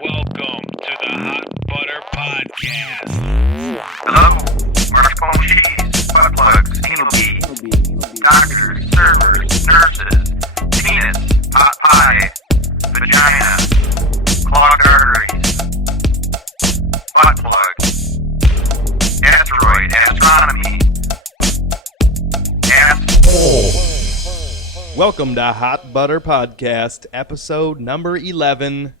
Welcome to the Hot Butter Podcast. Hello, marshmallow cheese, butt plugs, anal beads, doctors, servers, nurses, penis, hot pie, vagina, clogged arteries, butt plug, asteroid, astronomy, asshole. Welcome to Hot Butter Podcast, episode number 11.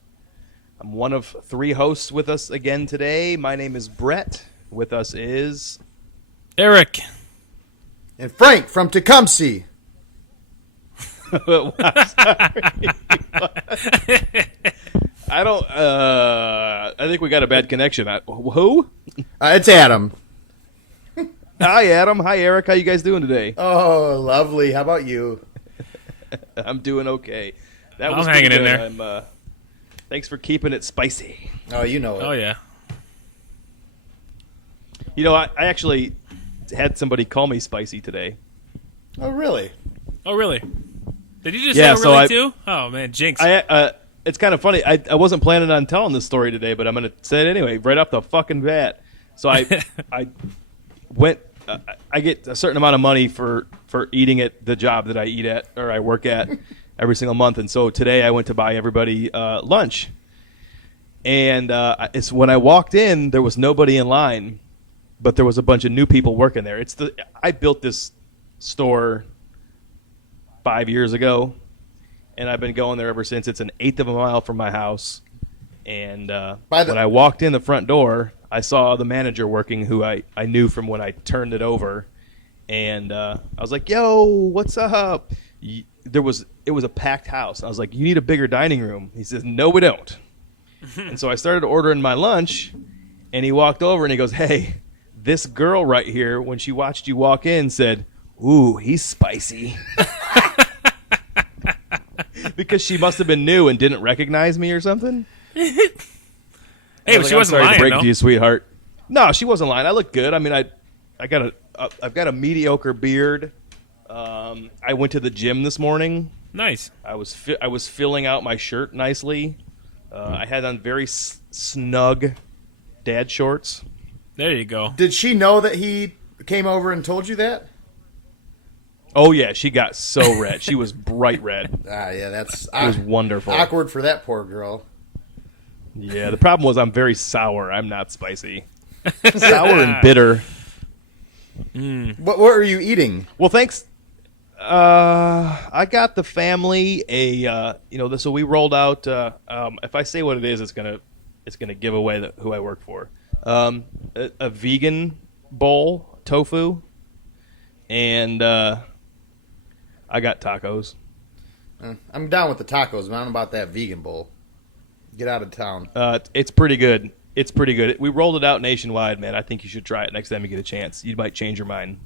I'm one of three hosts with us again today. My name is Brett. With us is... Eric. And Frank from Tecumseh. I think we got a bad connection. Who? It's Adam. Hi, Adam. Hi, Eric. How you guys doing today? Oh, lovely. How about you? I'm doing okay. That I'm was hanging pretty in good. there. Thanks for keeping it spicy. Oh, you know it. Oh, yeah. You know, I actually had somebody call me spicy today. Oh, really? Oh, really? Did you just Yeah, say so really too? Oh, man, jinx. It's kind of funny. I wasn't planning on telling this story today, but I'm going to say it anyway, right off the fucking bat. So I went. I get a certain amount of money for eating at the job that I eat at or I work at every single month, and so today I went to buy everybody lunch. And it's when I walked in, there was nobody in line, but there was a bunch of new people working there. I built this store 5 years ago. And I've been going there ever since. It's an eighth of a mile from my house. And when I walked in the front door, I saw the manager working, who I knew from when I turned it over. And I was like, "Yo, what's up?" It was a packed house. I was like, "You need a bigger dining room." He says, "No, we don't." And so I started ordering my lunch, and he walked over and he goes, "Hey, this girl right here, when she watched you walk in, said, 'Ooh, he's spicy.'" Because she must have been new and didn't recognize me or something. Hey, I but was she like, wasn't "I'm sorry lying, to break it though. to you, sweetheart." No, she wasn't lying. I look good. I mean, I've got a mediocre beard. I went to the gym this morning. Nice. I was filling out my shirt nicely. I had on very snug dad shorts. There you go. Did she know that he came over and told you that? Oh yeah, she got so red. She was bright red. Ah, yeah, that's It was wonderful. awkward for that poor girl. Yeah, the problem was I'm very sour. I'm not spicy. Sour and bitter. What were you eating? Well, thanks. I got the family so we rolled out. If I say what it is, it's gonna give away who I work for. A vegan bowl, tofu, and I got tacos. I'm down with the tacos, but I don't know about that vegan bowl. Get out of town. It's pretty good. It's pretty good. We rolled it out nationwide, man. I think you should try it next time you get a chance. You might change your mind.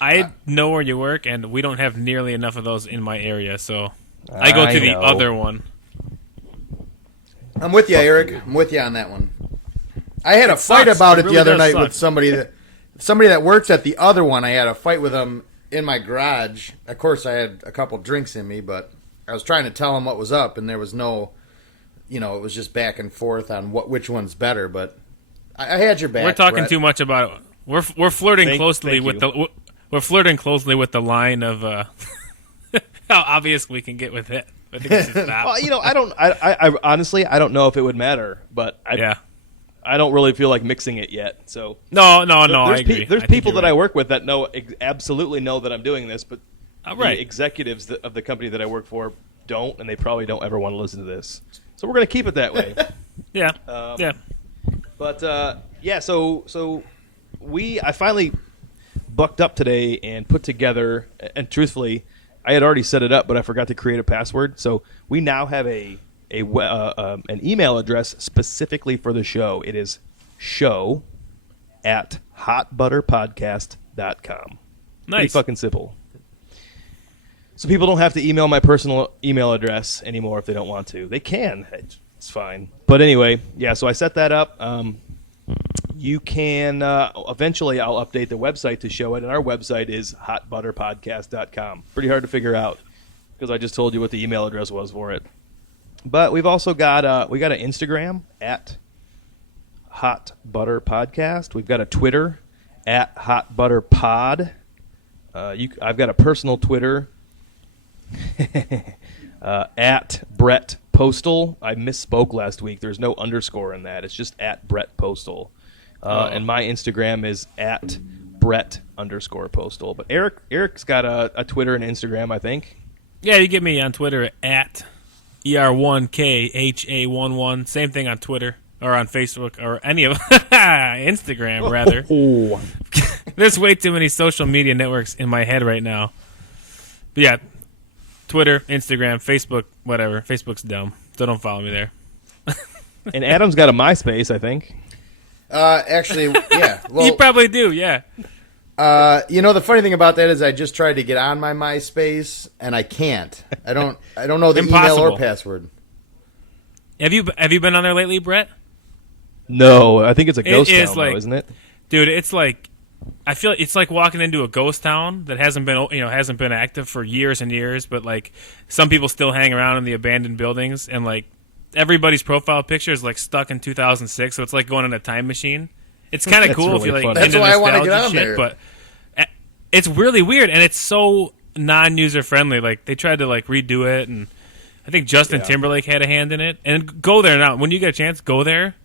I know where you work, and we don't have nearly enough of those in my area, so I go to the know. other one. I'm with you, Eric. I'm with you on that one. I had a fight sucks. about It it really the other does night suck. with somebody that works at the other one. I had a fight with him in my garage. Of course, I had a couple drinks in me, but I was trying to tell him what was up, and there was no, it was just back and forth on which one's better. But I had your back. We're talking Brett. too much about it. We're flirting closely thank with you. we're flirting closely with the line of how obvious we can get with it. I think we should stop. Well, I honestly, I don't know if it would matter, but Yeah. I don't really feel like mixing it yet. So No, I there's agree. there's I think people you're that I right. work with that absolutely know that I'm doing this, but Right. the executives of the company that I work for don't, and they probably don't ever want to listen to this. So we're going to keep it that way. Yeah. Um, Yeah. But so I finally bucked up today and put together, and truthfully, I had already set it up, but I forgot to create a password. So we now have an email address specifically for the show. It is show@hotbutterpodcast.com. Pretty Nice. fucking simple. So people don't have to email my personal email address anymore if they don't want to. They can. It's fine. But anyway, yeah, so I set that up. You can eventually I'll update the website to show it, and our website is hotbutterpodcast.com. Pretty hard to figure out because I just told you what the email address was for it. But we've also got we got an Instagram at Hot Butter Podcast. We've got a Twitter at Hot Butter Pod. I've got a personal Twitter at Brett Postal. I misspoke last week. There's no underscore in that. It's just at Brett Postal. And my Instagram is at Brett_Postal. But Eric's got a Twitter and Instagram, I think. Yeah, you get me on Twitter at ER1KHA11. Same thing on Twitter or on Facebook or any of Instagram, rather. Oh. There's way too many social media networks in my head right now. But yeah, Twitter, Instagram, Facebook, whatever. Facebook's dumb, so don't follow me there. And Adam's got a MySpace, I think. Actually, yeah. Well, You probably do, yeah. the funny thing about that is I just tried to get on my MySpace and I can't. I don't know the email or Impossible. password. Have you been on there lately, Brett? No, I think it's a ghost is town, like- though, isn't it? Dude, it's like I feel it's like walking into a ghost town that hasn't been active for years and years, but like some people still hang around in the abandoned buildings, and like everybody's profile picture is like stuck in 2006, so it's like going in a time machine. It's kind of That's cool if really you like funny. That's into why I wanna nostalgia get on shit, there. but it's really weird and it's so non-user friendly. Like they tried to like redo it, and I think Justin Yeah. Timberlake had a hand in it. And go there now. When you get a chance, go there.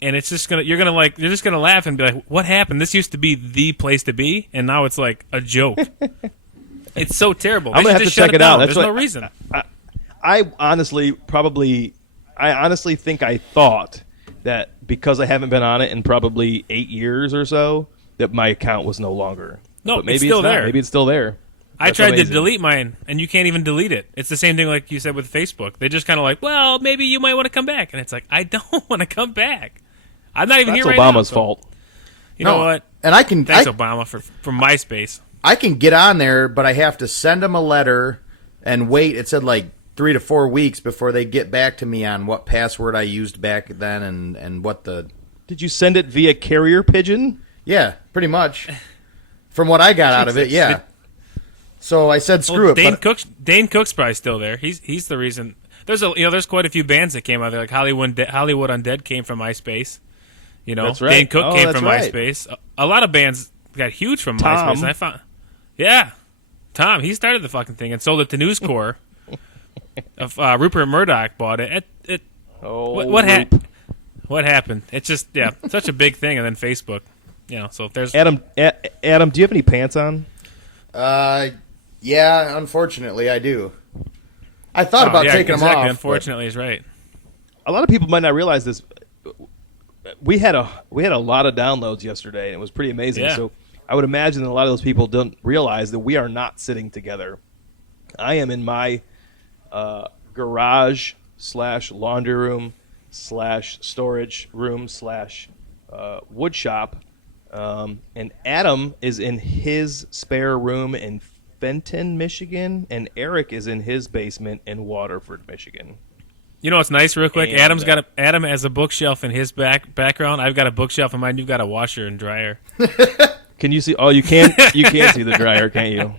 And it's just you're just gonna laugh and be like, "What happened? This used to be the place to be, and now it's like a joke." It's so terrible. I'm They gonna should have just to check shut it out. down. That's There's no what- reason. I honestly think I thought that because I haven't been on it in probably 8 years or so, that my account was no longer. No, but maybe it's still not. there. Maybe it's still there. I That's tried amazing. to delete mine, and you can't even delete it. It's the same thing like you said with Facebook. They just kind of like, "Well, maybe you might want to come back," and it's like, I don't want to come back. I'm not even That's here right now. Obama's so- fault. You know what? And I can Thanks, Obama, for MySpace. I can get on there, but I have to send them a letter and wait. It said like 3 to 4 weeks before they get back to me on what password I used back then and what the. Did you send it via carrier pigeon? Yeah, pretty much. From what I got out of it, yeah. So I said screw Well, it. But Dane Cook's probably still there. He's the reason. There's quite a few bands that came out there. Like Hollywood Undead came from MySpace. You know, That's right. Dane Cook Oh, came that's from right. MySpace. A lot of bands got huge from Tom. MySpace. And I found, yeah, Tom. He started the fucking thing and sold it to News Corp. Rupert Murdoch bought it. Oh, What happened? It's just such a big thing, and then Facebook. So there's Adam, Adam, do you have any pants on? yeah, unfortunately, I do. I thought about taking them off. Unfortunately, is right. A lot of people might not realize this. We had a lot of downloads yesterday, and it was pretty amazing. Yeah. So I would imagine that a lot of those people don't realize that we are not sitting together. I am in my garage / laundry room / storage room / wood shop, and Adam is in his spare room in Fenton, Michigan, and Eric is in his basement in Waterford, Michigan. You know what's nice, real quick? And, Adam has a bookshelf in his background. I've got a bookshelf in mine. You've got a washer and dryer. Can you see? Oh, you can see the dryer, can't you?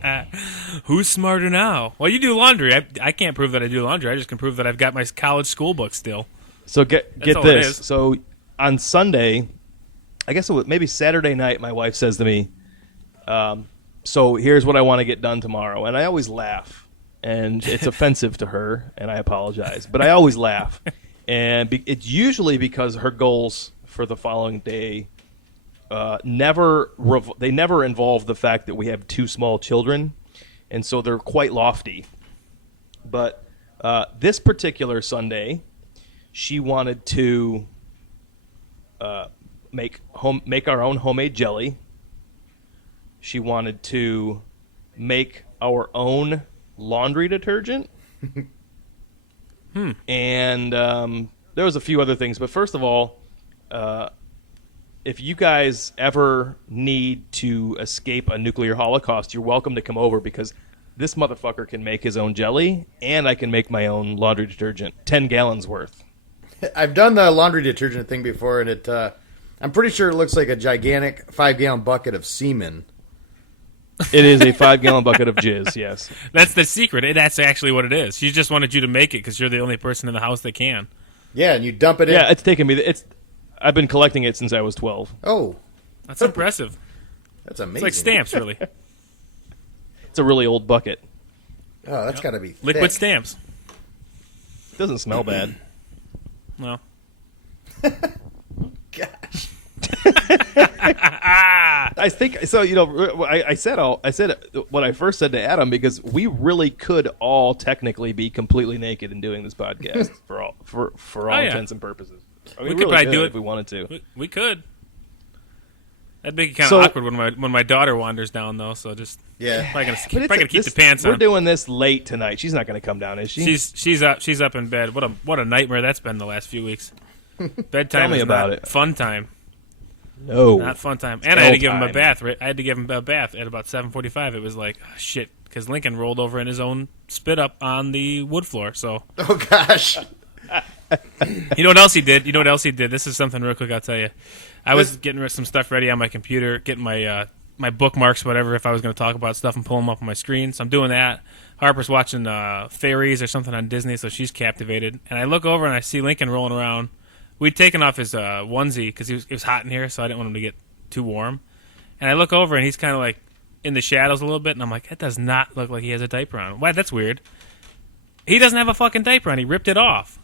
Who's smarter now? Well, you do laundry. I can't prove that I do laundry. I just can prove that I've got my college school book still. So get all it this. is. So on Sunday, I guess it was maybe Saturday night, my wife says to me, so here's what I want to get done tomorrow. And I always laugh. And it's offensive to her, and I apologize. But I always laugh. And it's usually because her goals for the following day never involve the fact that we have 2 small children. And so they're quite lofty. But this particular Sunday, she wanted to make our own homemade jelly. She wanted to make our own laundry detergent. And there was a few other things. But first of all, if you guys ever need to escape a nuclear holocaust, you're welcome to come over, because this motherfucker can make his own jelly, and I can make my own laundry detergent, 10 gallons worth. I've done the laundry detergent thing before, and I'm pretty sure it looks like a gigantic 5-gallon bucket of semen. It is a 5-gallon bucket of jizz. Yes. That's the secret. That's actually what it is. She just wanted you to make it because you're the only person in the house that can. Yeah, and you dump it in. Yeah, it's taken me. I've been collecting it since I was 12. Oh, That's impressive. that's amazing. It's like stamps, really. It's a really old bucket. Oh, that's got to be Liquid thick. stamps. It doesn't smell bad. No. Gosh. I think so. You know, I said what I first said to Adam because we really could all technically be completely naked in doing this podcast for all yeah. intents and purposes. I mean, We could really probably do it if we wanted to. We could. That'd make it kind of So- awkward when my daughter wanders down, though. So just Yeah. probably gonna, But probably gonna keep this- the pants We're on. doing this late tonight. She's not going to come down, is she? She's up in bed. What a nightmare that's been the last few weeks. Bedtime Tell me is about not it. fun time. No. Not fun time. And I had to give him a time. bath. Right? I had to give him a bath at about 7:45. It was like oh, shit because Lincoln rolled over in his own spit up on the wood floor. So Oh gosh. you know what else he did? This is something real quick. I'll tell you. I was getting some stuff ready on my computer, getting my my bookmarks, whatever. If I was going to talk about stuff and pull them up on my screen, so I'm doing that. Harper's watching Fairies or something on Disney, so she's captivated. And I look over and I see Lincoln rolling around. We'd taken off his onesie because it was hot in here, so I didn't want him to get too warm. And I look over and he's kind of like in the shadows a little bit, and I'm like, that does not look like he has a diaper on. Why? That's weird. He doesn't have a fucking diaper on. He ripped it off.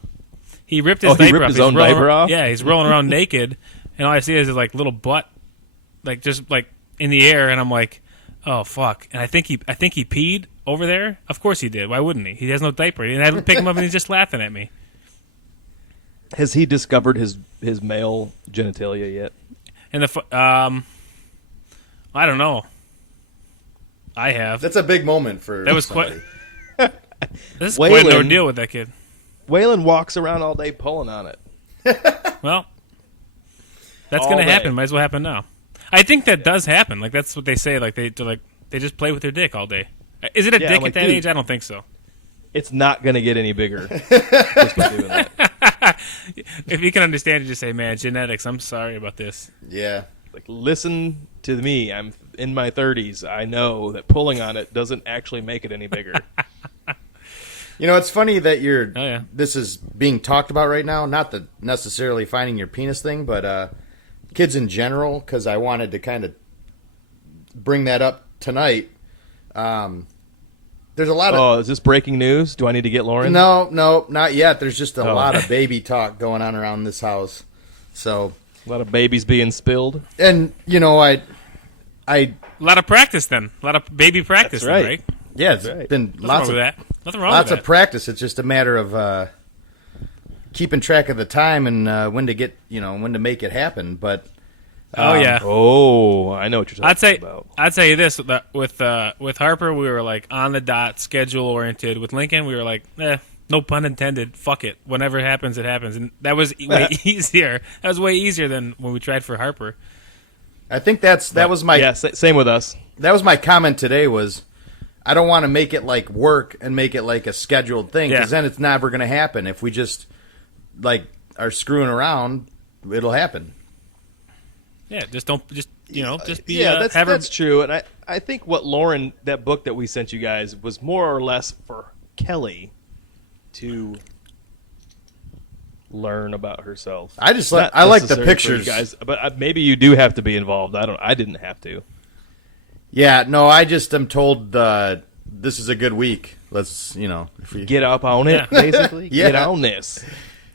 He ripped his Oh, he diaper ripped off. his He's own rolling diaper around- off? Yeah, he's rolling around naked, and all I see is his like little butt, like just like in the air, and I'm like, oh fuck. And I think he peed over there. Of course he did. Why wouldn't he? He has no diaper. And I pick him up and he's just laughing at me. Has he discovered his male genitalia yet? And I don't know. I have. That's a big moment for That was somebody. This is quite an Waylon- ordeal with that kid. Waylon walks around all day pulling on it. Well, that's All going to day. happen. Might as well happen now. I think that does happen. Like that's what they say. Like they just play with their dick all day. Is it a Yeah, dick I'm like, at that dude. age? I don't think so. It's not going to get any bigger just by doing that. If you can understand it, just say, "Man, genetics. I'm sorry about this." Yeah. Like, listen to me. I'm in my 30s. I know that pulling on it doesn't actually make it any bigger. You know, it's funny that Oh, yeah. this is being talked about right now. Not the necessarily finding your penis thing, but kids in general. Because I wanted to kind of bring that up tonight. There's a lot of Oh, is this breaking news? Do I need to get Lauren? no, not yet. There's just a Oh. lot of baby talk going on around this house. So, A lot of babies being spilled. and you know, I A lot of practice then. A lot of baby practice, That's right. then, right? yeah, it's right. been Nothing lots wrong of with that. Nothing wrong lots with of that. practice. It's just a matter of keeping track of the time and when to make it happen. But Oh yeah. Oh, I know what you're talking about. I'd say this that with Harper, we were like on the dot, schedule oriented. With Lincoln, we were like, no pun intended. Fuck it. Whenever it happens, it happens, and that was way easier. That was way easier than when we tried for Harper. I think that was my Yeah, same with us. that was my comment today. Was I don't want to make it like work and make it like a scheduled thing because Yeah. then it's never going to happen. If we just like are screwing around, it'll happen. Yeah, just be. Yeah, have her. that's true. And I think what Lauren, that book that we sent you guys, was more or less for Kelly to learn about herself. I just Not I like the necessarily for you pictures. guys, but maybe you do have to be involved. I didn't have to. Yeah, no, I just am told this is a good week. Let's if we Get up on it, Yeah. basically. Yeah. Get on this.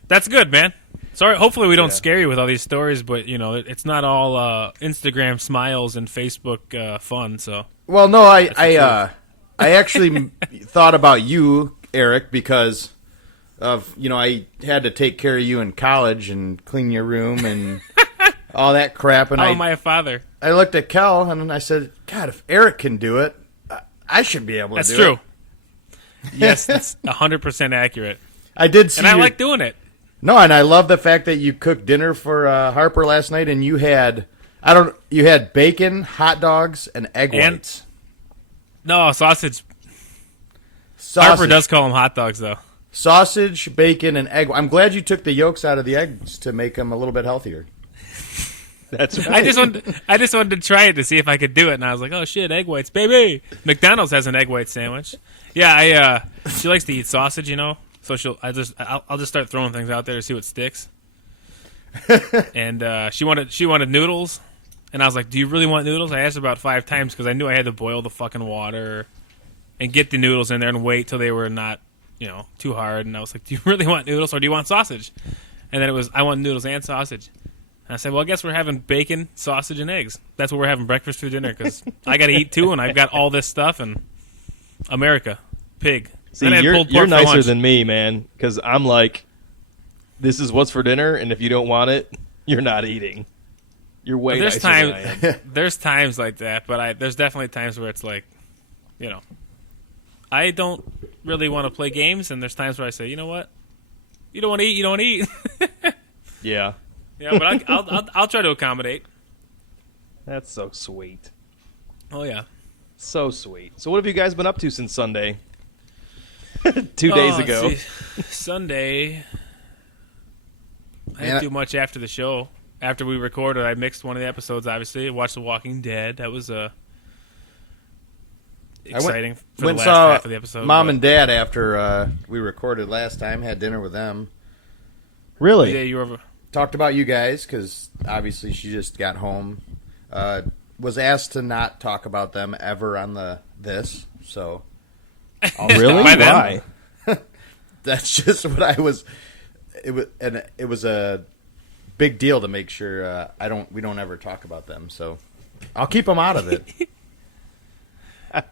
That's good, man. Sorry. Hopefully, we don't Yeah. scare you with all these stories, but it's not all Instagram smiles and Facebook fun. So Well, no, I the actually thought about you, Eric, because of I had to take care of you in college and clean your room and all that crap. And how am I a father? I looked at Kel and I said, God, if Eric can do it, I should be able to That's do true. it. Yes, that's 100% accurate, I did see and I your- like doing it. No, and I love the fact that you cooked dinner for Harper last night, and you had bacon, hot dogs, and egg And- whites. No sausage. Sausage, Harper does call them hot dogs, though. sausage, bacon, and egg. I'm glad you took the yolks out of the eggs to make them a little bit healthier. That's right. I just wanted to try it to see if I could do it, and I was like, oh shit, egg whites, baby. McDonald's has an egg white sandwich. Yeah, she likes to eat sausage, so I'll just start throwing things out there to see what sticks. And she wanted noodles, and I was like, do you really want noodles? I asked her about 5 times because I knew I had to boil the fucking water and get the noodles in there and wait till they were not, too hard. And I was like, do you really want noodles or do you want sausage? And then it was, I want noodles and sausage. And I said, well, I guess we're having bacon, sausage, and eggs. That's what we're having breakfast for dinner because I got to eat too, and I've got all this stuff. And America, pig. See, Then I had you're pulled pork for nicer lunch. than me, man, because I'm like, this is what's for dinner, and if you don't want it, you're not eating. You're way There's nicer than I am. There's times like that, but there's definitely times where it's like, I don't really want to play games, and there's times where I say, you know what, you don't want to eat, you don't want to eat. Yeah. Yeah, but I'll try to accommodate. That's so sweet. Oh yeah. So sweet. So what have you guys been up to since Sunday? 2 days Oh, ago. see, Sunday. I Man, didn't do much after the show. After we recorded, I mixed one of the episodes. Obviously, I watched The Walking Dead. That was exciting for the Went last saw half of the episode. Mom but- and Dad after we recorded last time. Had dinner with them. Really? Yeah, you were. Talked about you guys because obviously she just got home. Was asked to not talk about them ever on this. So Really? By them? Why? that's just what I was. It was a big deal to make sure we don't ever talk about them. So I'll keep them out of it.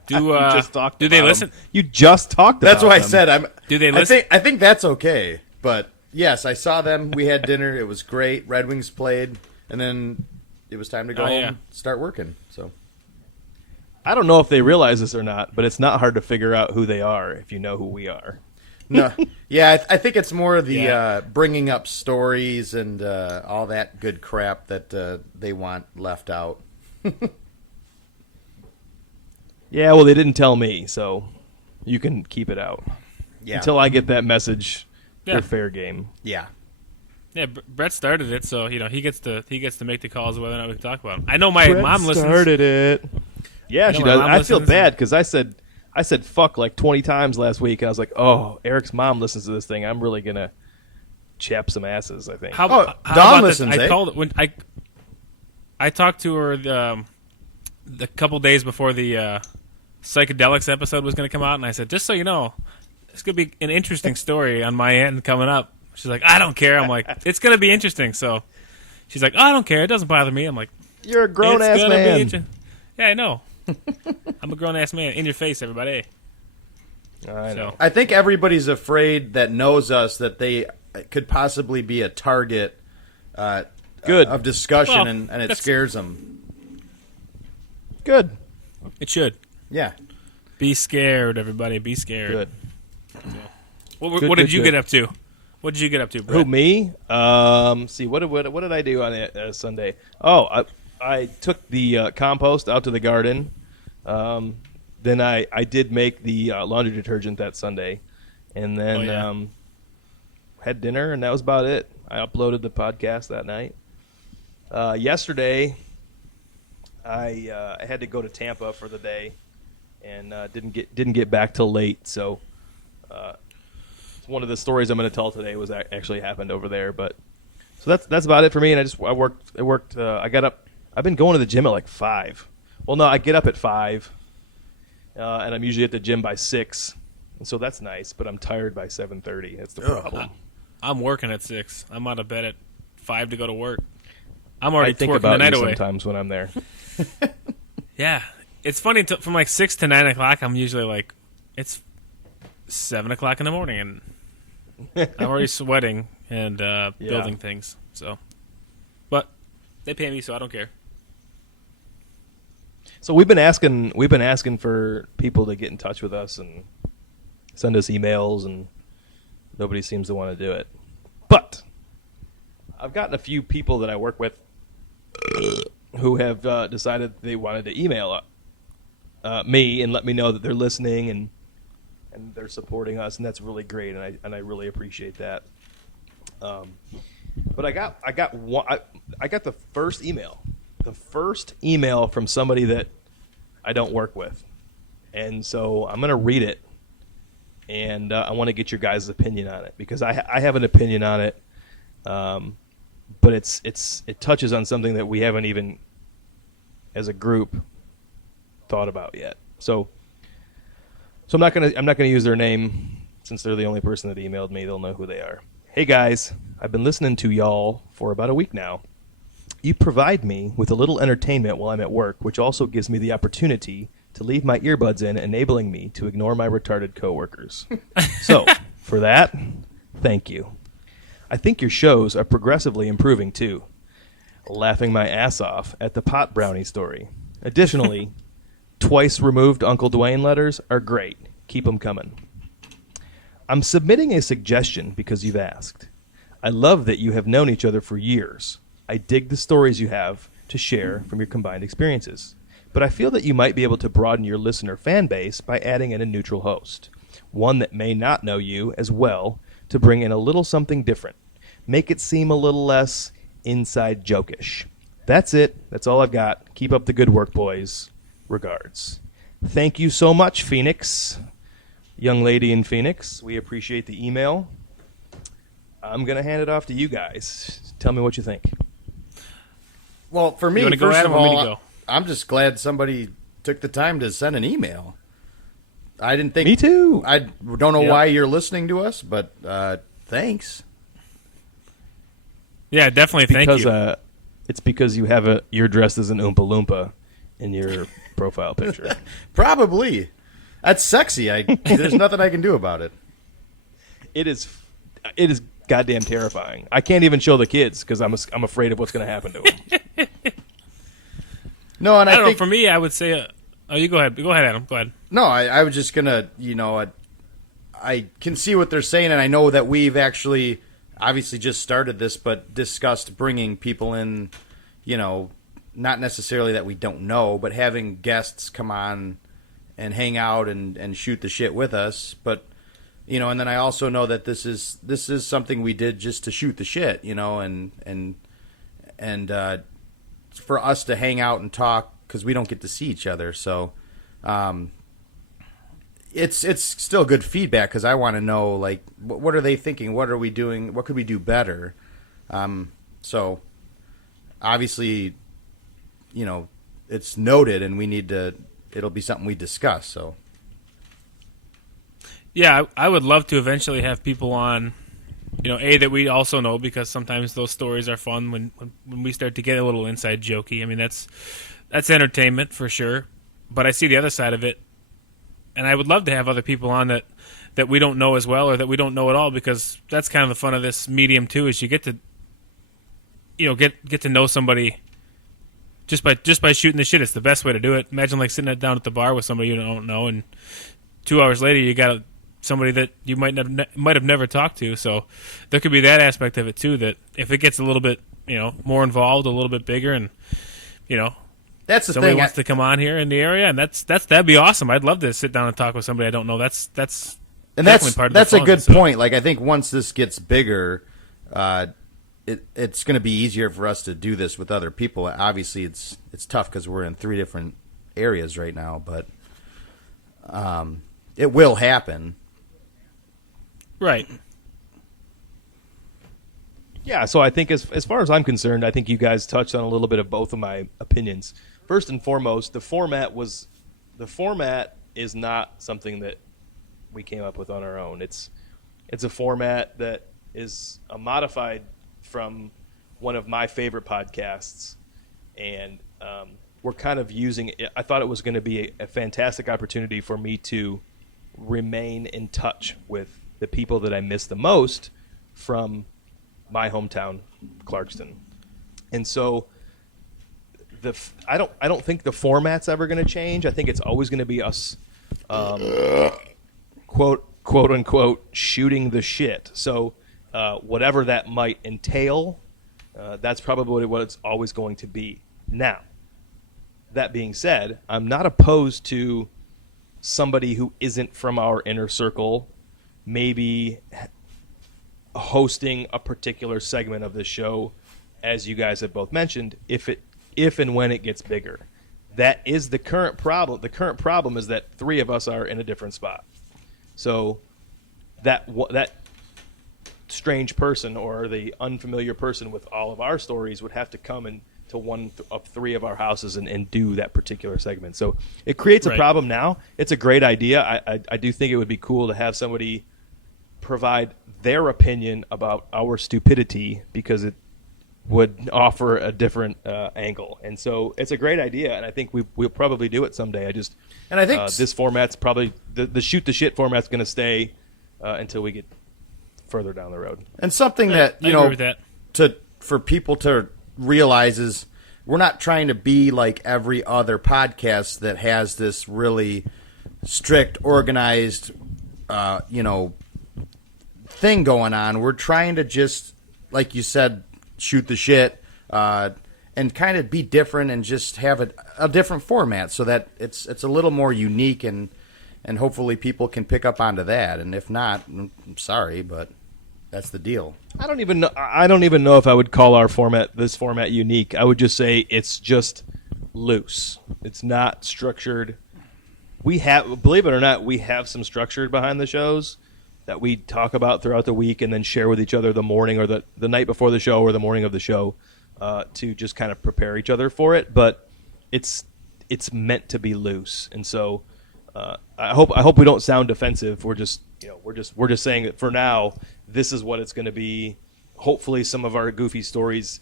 Do You just talked do they about listen? them. You just talked That's about why I them. said Do they listen? I think that's okay. But yes, I saw them. We had dinner. It was great. Red Wings played, and then it was time to go Oh, home, yeah. and start working. So I don't know if they realize this or not, but it's not hard to figure out who they are if you know who we are. no, yeah, I think it's more the Yeah. bringing up stories and all that good crap that they want left out. Yeah, well, they didn't tell me, so you can keep it out. Yeah, Until I get that message, Yeah. they're fair game. yeah. Yeah, Brett started it, so he gets to make the calls whether or not we can talk about him. I know my mom listens. started it. Yeah, I she know my does. mom I feel listens. bad because I said fuck like 20 times last week, and I was like, oh, Eric's mom listens to this thing. I'm really gonna chap some asses. I think. How, Oh, how Dawn about this? listens, I eh? called when I talked to her the couple days before the psychedelics episode was going to come out, and I said, just so you know, it's going to be an interesting story on my end coming up. She's like, I don't care. I'm like, it's going to be interesting. So she's like, oh, I don't care. It doesn't bother me. I'm like, You're a grown it's ass gonna be man. yeah, I know. I'm a grown ass man. In your face, everybody. I know. So I think everybody's afraid that knows us that they could possibly be a target Good. of discussion, Well, and it that's- scares them. Good. it should Yeah. be scared. Everybody, be scared. Good. What, Good, what did good, you good. get up to? What did you get up to, Brett? Who, me? See, what did I do on Sunday? Oh, I took the compost out to the garden. Then I did make the laundry detergent that Sunday, and then Oh, yeah. had dinner, and that was about it. I uploaded the podcast that night. Yesterday, I had to go to Tampa for the day, and didn't get back till late. So, one of the stories I'm going to tell today was actually happened over there. But so that's about it for me. And I worked. I got up. I've been going to the gym at like 5. Well, no, I get up at 5, and I'm usually at the gym by 6, and so that's nice. But I'm tired by 7:30. That's the problem. I'm working at 6. I'm out of bed at 5 to go to work. I'm I already think twerking the about night you away. sometimes when I'm there. Yeah, it's funny. From like 6 to 9 o'clock, I'm usually like, it's 7 o'clock in the morning, and I'm already sweating and building things. So, but they pay me, so I don't care. So we've been asking for people to get in touch with us and send us emails, and nobody seems to want to do it. But I've gotten a few people that I work with who have decided they wanted to email me and let me know that they're listening and they're supporting us, and that's really great, and I really appreciate that. But I got one. I got the first email from somebody that I don't work with, and so I'm gonna read it, and I want to get your guys' opinion on it because I have an opinion on it, but it touches on something that we haven't even, as a group, thought about yet. So I'm not gonna use their name since they're the only person that emailed me. They'll know who they are. Hey guys, I've been listening to y'all for about a week now. You provide me with a little entertainment while I'm at work, which also gives me the opportunity to leave my earbuds in, enabling me to ignore my retarded coworkers. So, for that, thank you. I think your shows are progressively improving too. Laughing my ass off at the pot brownie story. Additionally, twice removed Uncle Dwayne letters are great. Keep them coming. I'm submitting a suggestion because you've asked. I love that you have known each other for years. I dig the stories you have to share from your combined experiences. But I feel that you might be able to broaden your listener fan base by adding in a neutral host. One that may not know you as well to bring in a little something different. Make it seem a little less inside jokish. That's it. That's all I've got. Keep up the good work, boys. Regards. Thank you so much, Phoenix. Young lady in Phoenix. We appreciate the email. I'm going to hand it off to you guys. Tell me what you think. Well, for me, You wanna go, first Adam, of or me to all, go? I'm just glad somebody took the time to send an email. I didn't think. Me too. I don't know why you're listening to us, but thanks. Yeah, definitely. Because Thank you. it's because you're dressed as an Oompa Loompa in your profile picture. Probably. That's sexy. There's nothing I can do about it. It is goddamn terrifying. I can't even show the kids because I'm afraid of what's going to happen to them. No, and I don't know. think, For me, I would say. You go ahead. Go ahead, Adam. Go ahead. No, I was just gonna, I can see what they're saying, and I know that we've actually, obviously, just started this, but discussed bringing people in, not necessarily that we don't know, but having guests come on and hang out and shoot the shit with us. But and then I also know that this is something we did just to shoot the shit, and for us to hang out and talk because we don't get to see each other. So it's still good feedback because I want to know, like, what are they thinking? What are we doing? What could we do better? So obviously, it's noted, and we need to. It'll be something we discuss. So Yeah, I would love to eventually have people on, that we also know, because sometimes those stories are fun when we start to get a little inside jokey. I mean, that's entertainment for sure. But I see the other side of it, and I would love to have other people on that we don't know as well, or that we don't know at all, because that's kind of the fun of this medium too, is you get to get to know somebody just by shooting the shit. It's the best way to do it. Imagine like sitting down at the bar with somebody you don't know, and 2 hours later you got somebody that you might have never talked to. So there could be that aspect of it too, that if it gets a little bit more involved, a little bit bigger, and that's the somebody thing. wants to come on here in the area, and that'd be awesome. I'd love to sit down and talk with somebody I don't know. That's definitely part of the fun, a good so. point. Like, I think once this gets bigger, it's going to be easier for us to do this with other people. Obviously, it's tough because we're in 3 different areas right now, but it will happen. Right. Yeah, so I think as far as I'm concerned, I think you guys touched on a little bit of both of my opinions. First and foremost, the format is not something that we came up with on our own. It's a format that is a modified from one of my favorite podcasts, and we're kind of using it. I thought it was going to be a fantastic opportunity for me to remain in touch with the people that I miss the most from my hometown, Clarkston. And so I don't think the format's ever going to change. I think it's always going to be us quote unquote shooting the shit. So whatever that might entail, that's probably what it's always going to be. Now, that being said, I'm not opposed to somebody who isn't from our inner circle maybe hosting a particular segment of the show, as you guys have both mentioned, if and when it gets bigger. That is the current problem. The current problem is that three of us are in a different spot. So that strange person or the unfamiliar person with all of our stories would have to come to one of three of our houses and do that particular segment. So it creates a problem now. It's a great idea. I do think it would be cool to have somebody provide their opinion about our stupidity, because it would offer a different angle. And so it's a great idea, and I think we'll probably do it someday. I think this format's probably the shoot the shit format's going to stay until we get further down the road. And something that I agree with that. For people to realize is we're not trying to be like every other podcast that has this really strict, organized, thing going on. We're trying to just, like you said, shoot the shit and kind of be different and just have a different format so that it's a little more unique, and hopefully people can pick up onto that. And if not, I'm sorry, but that's the deal. I don't even know if I would call this format unique. I would just say it's just loose. It's not structured. Believe it or not, we have some structure behind the shows that we talk about throughout the week and then share with each other the morning or the night before the show or the morning of the show to just kind of prepare each other for it. But it's meant to be loose, and so I hope we don't sound defensive. We're just saying that for now this is what it's going to be. Hopefully, some of our goofy stories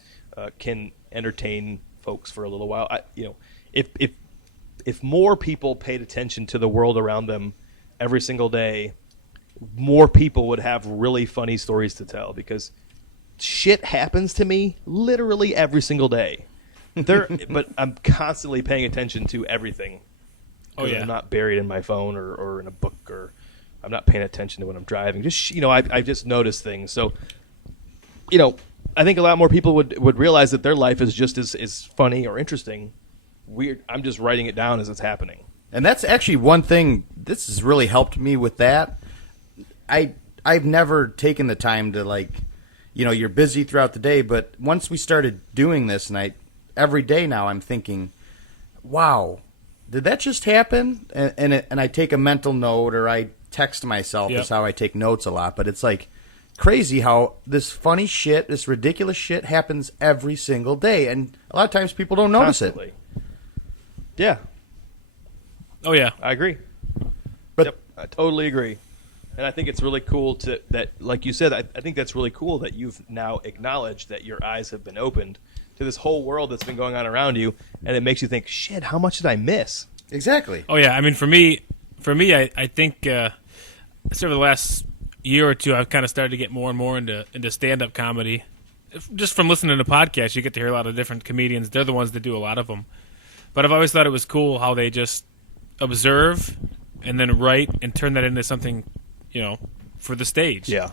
can entertain folks for a little while. If more people paid attention to the world around them every single day, more people would have really funny stories to tell, because shit happens to me literally every single day. But I'm constantly paying attention to everything. Oh yeah, I'm not buried in my phone or in a book, or I'm not paying attention to when I'm driving. Just I just notice things. So I think a lot more people would realize that their life is just as funny or interesting. I'm just writing it down as it's happening. And that's actually one thing. This has really helped me with that. I've never taken the time to you're busy throughout the day, but once we started doing this, and every day now I'm thinking, wow, did that just happen? And I take a mental note, or I text myself. Yep. Is how I take notes a lot. But it's crazy how this funny shit, this ridiculous shit happens every single day, and a lot of times people don't notice Constantly. it. Yeah. Oh yeah, I agree. But Yep, I totally agree. And I think it's really cool that, like you said, I think that's really cool that you've now acknowledged that your eyes have been opened to this whole world that's been going on around you, and it makes you think, shit, how much did I miss? exactly. oh yeah. I mean, for me, I think sort of the last year or two, I've kind of started to get more and more into stand-up comedy. Just from listening to podcasts, you get to hear a lot of different comedians. They're the ones that do a lot of them. But I've always thought it was cool how they just observe and then write and turn that into something, for the stage. Yeah.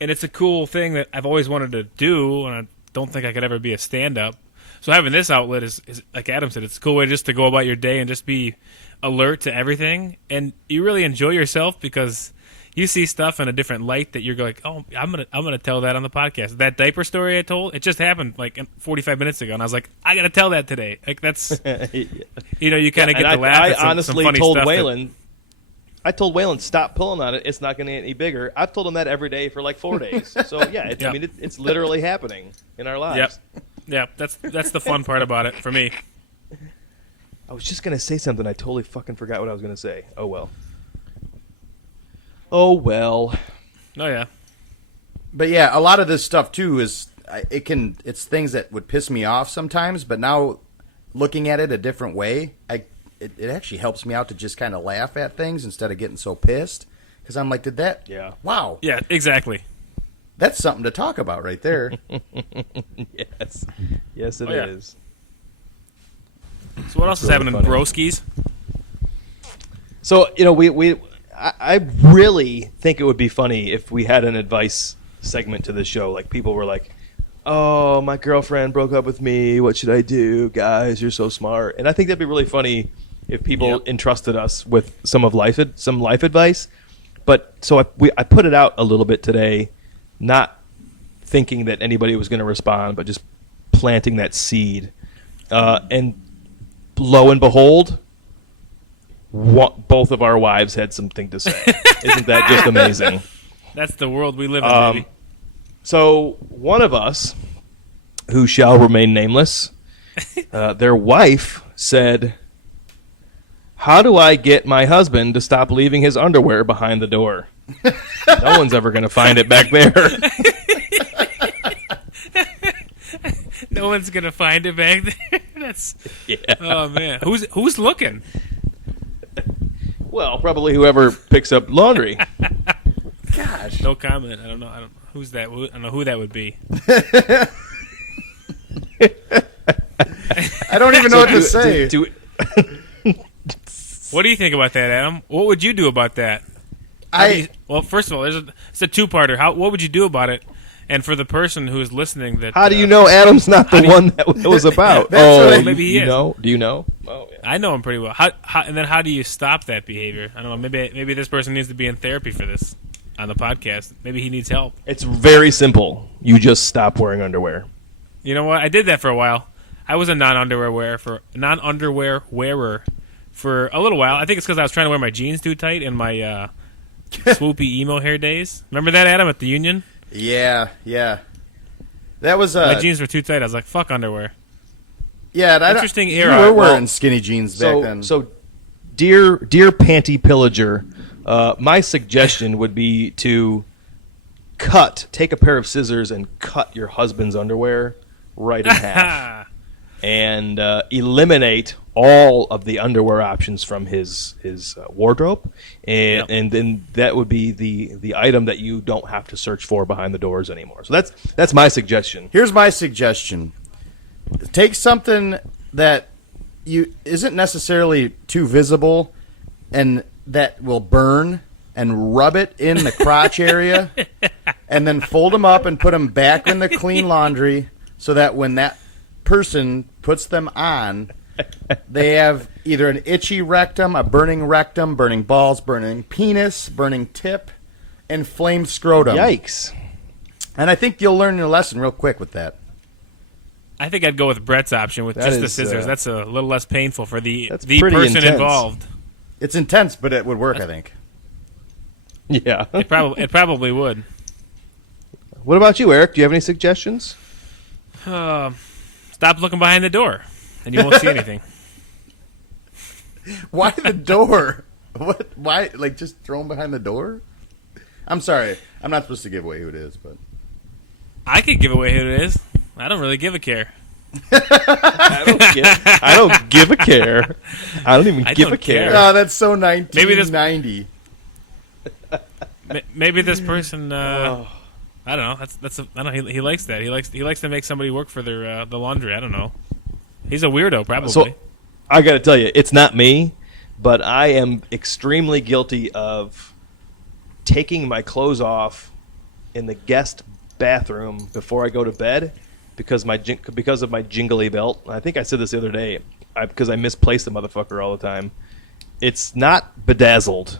And it's a cool thing that I've always wanted to do, and I don't think I could ever be a stand-up. So having this outlet is like Adam said, it's a cool way just to go about your day and just be alert to everything. And you really enjoy yourself because you see stuff in a different light that you're like, oh, I'm gonna tell that on the podcast. That diaper story I told, it just happened 45 minutes ago, and I was like, I gotta tell that today. That's you kind of get to laugh. I at some honestly funny told stuff Waylon. I told Waylon, stop pulling on it. It's not going to get any bigger. I've told him that every day for 4 days. So yeah, Yep. I mean, it's literally happening in our lives. Yep. That's the fun part about it for me. I was just going to say something. I totally fucking forgot what I was going to say. Oh well. Oh yeah. But yeah, a lot of this stuff too is it's things that would piss me off sometimes. But now looking at it a different way, it actually helps me out to just kind of laugh at things instead of getting so pissed. Because I'm like, did that? Yeah. Wow. Yeah, exactly. That's something to talk about right there. Yes, it yeah. is. So what else is really happening, funny. broskies? So I really think it would be funny if we had an advice segment to the show. Like people were like, "Oh, my girlfriend broke up with me. What should I do, guys? You're so smart." And I think that'd be really funny if people entrusted us with some life advice. But so I put it out a little bit today, not thinking that anybody was going to respond, but just planting that seed. And lo and behold, both of our wives had something to say. Isn't that just amazing? That's the world we live in, baby. So one of us, who shall remain nameless, their wife said, "How do I get my husband to stop leaving his underwear behind the door? No one's ever going to find it back there." No one's gonna find it back there. That's Yeah. Oh man, who's looking? Well, probably whoever picks up laundry. Gosh. No comment. I don't know who's that. I don't know who that would be. I don't even know what to say. What do you think about that, Adam? What would you do about that? Well, first of all, it's a two-parter. What would you do about it? And for the person who is listening, how do you know Adam's not the one that it was about? Maybe he is. Do you know? Oh, yeah. I know him pretty well. And then how do you stop that behavior? I don't know. Maybe this person needs to be in therapy for this on the podcast. Maybe he needs help. It's very simple. You just stop wearing underwear. You know what? I did that for a while. I was a non-underwear wearer for a little while. I think it's because I was trying to wear my jeans too tight in my swoopy emo hair days. Remember that, Adam, at the Union? Yeah. That was my jeans were too tight. I was like, "Fuck underwear." Yeah, interesting era. You were wearing skinny jeans back then. So, dear panty pillager, my suggestion would be to take a pair of scissors and cut your husband's underwear right in half, and eliminate all of the underwear options from his wardrobe, and then that would be the item that you don't have to search for behind the doors anymore. So that's my suggestion. Here's my suggestion: take something that isn't necessarily too visible, and that will burn, and rub it in the crotch area, and then fold them up and put them back in the clean laundry, so that when that person puts them on, they have either an itchy rectum, a burning balls, burning penis, burning tip, inflamed scrotum. Yikes. And I think you'll learn your lesson real quick with that. I think I'd go with Brett's option with That just the is, scissors. That's a little less painful for the pretty person intense. involved. It's intense, but it would work, I think. Yeah. It probably would. What about you, Eric? Do you have any suggestions? Stop looking behind the door, and you won't see anything. Why the door? What? Why? Like, just throw him behind the door? I'm sorry. I'm not supposed to give away who it is, but I could give away who it is. I don't really give a care. I don't give a care. I don't even give don't a care. care. oh, that's so 1990. Maybe this person. I don't know. I don't know. He likes that. He likes to make somebody work for the laundry. I don't know. He's a weirdo, probably. So, I got to tell you, it's not me, but I am extremely guilty of taking my clothes off in the guest bathroom before I go to bed because of my jingly belt. I think I said this the other day because I misplace the motherfucker all the time. It's not bedazzled,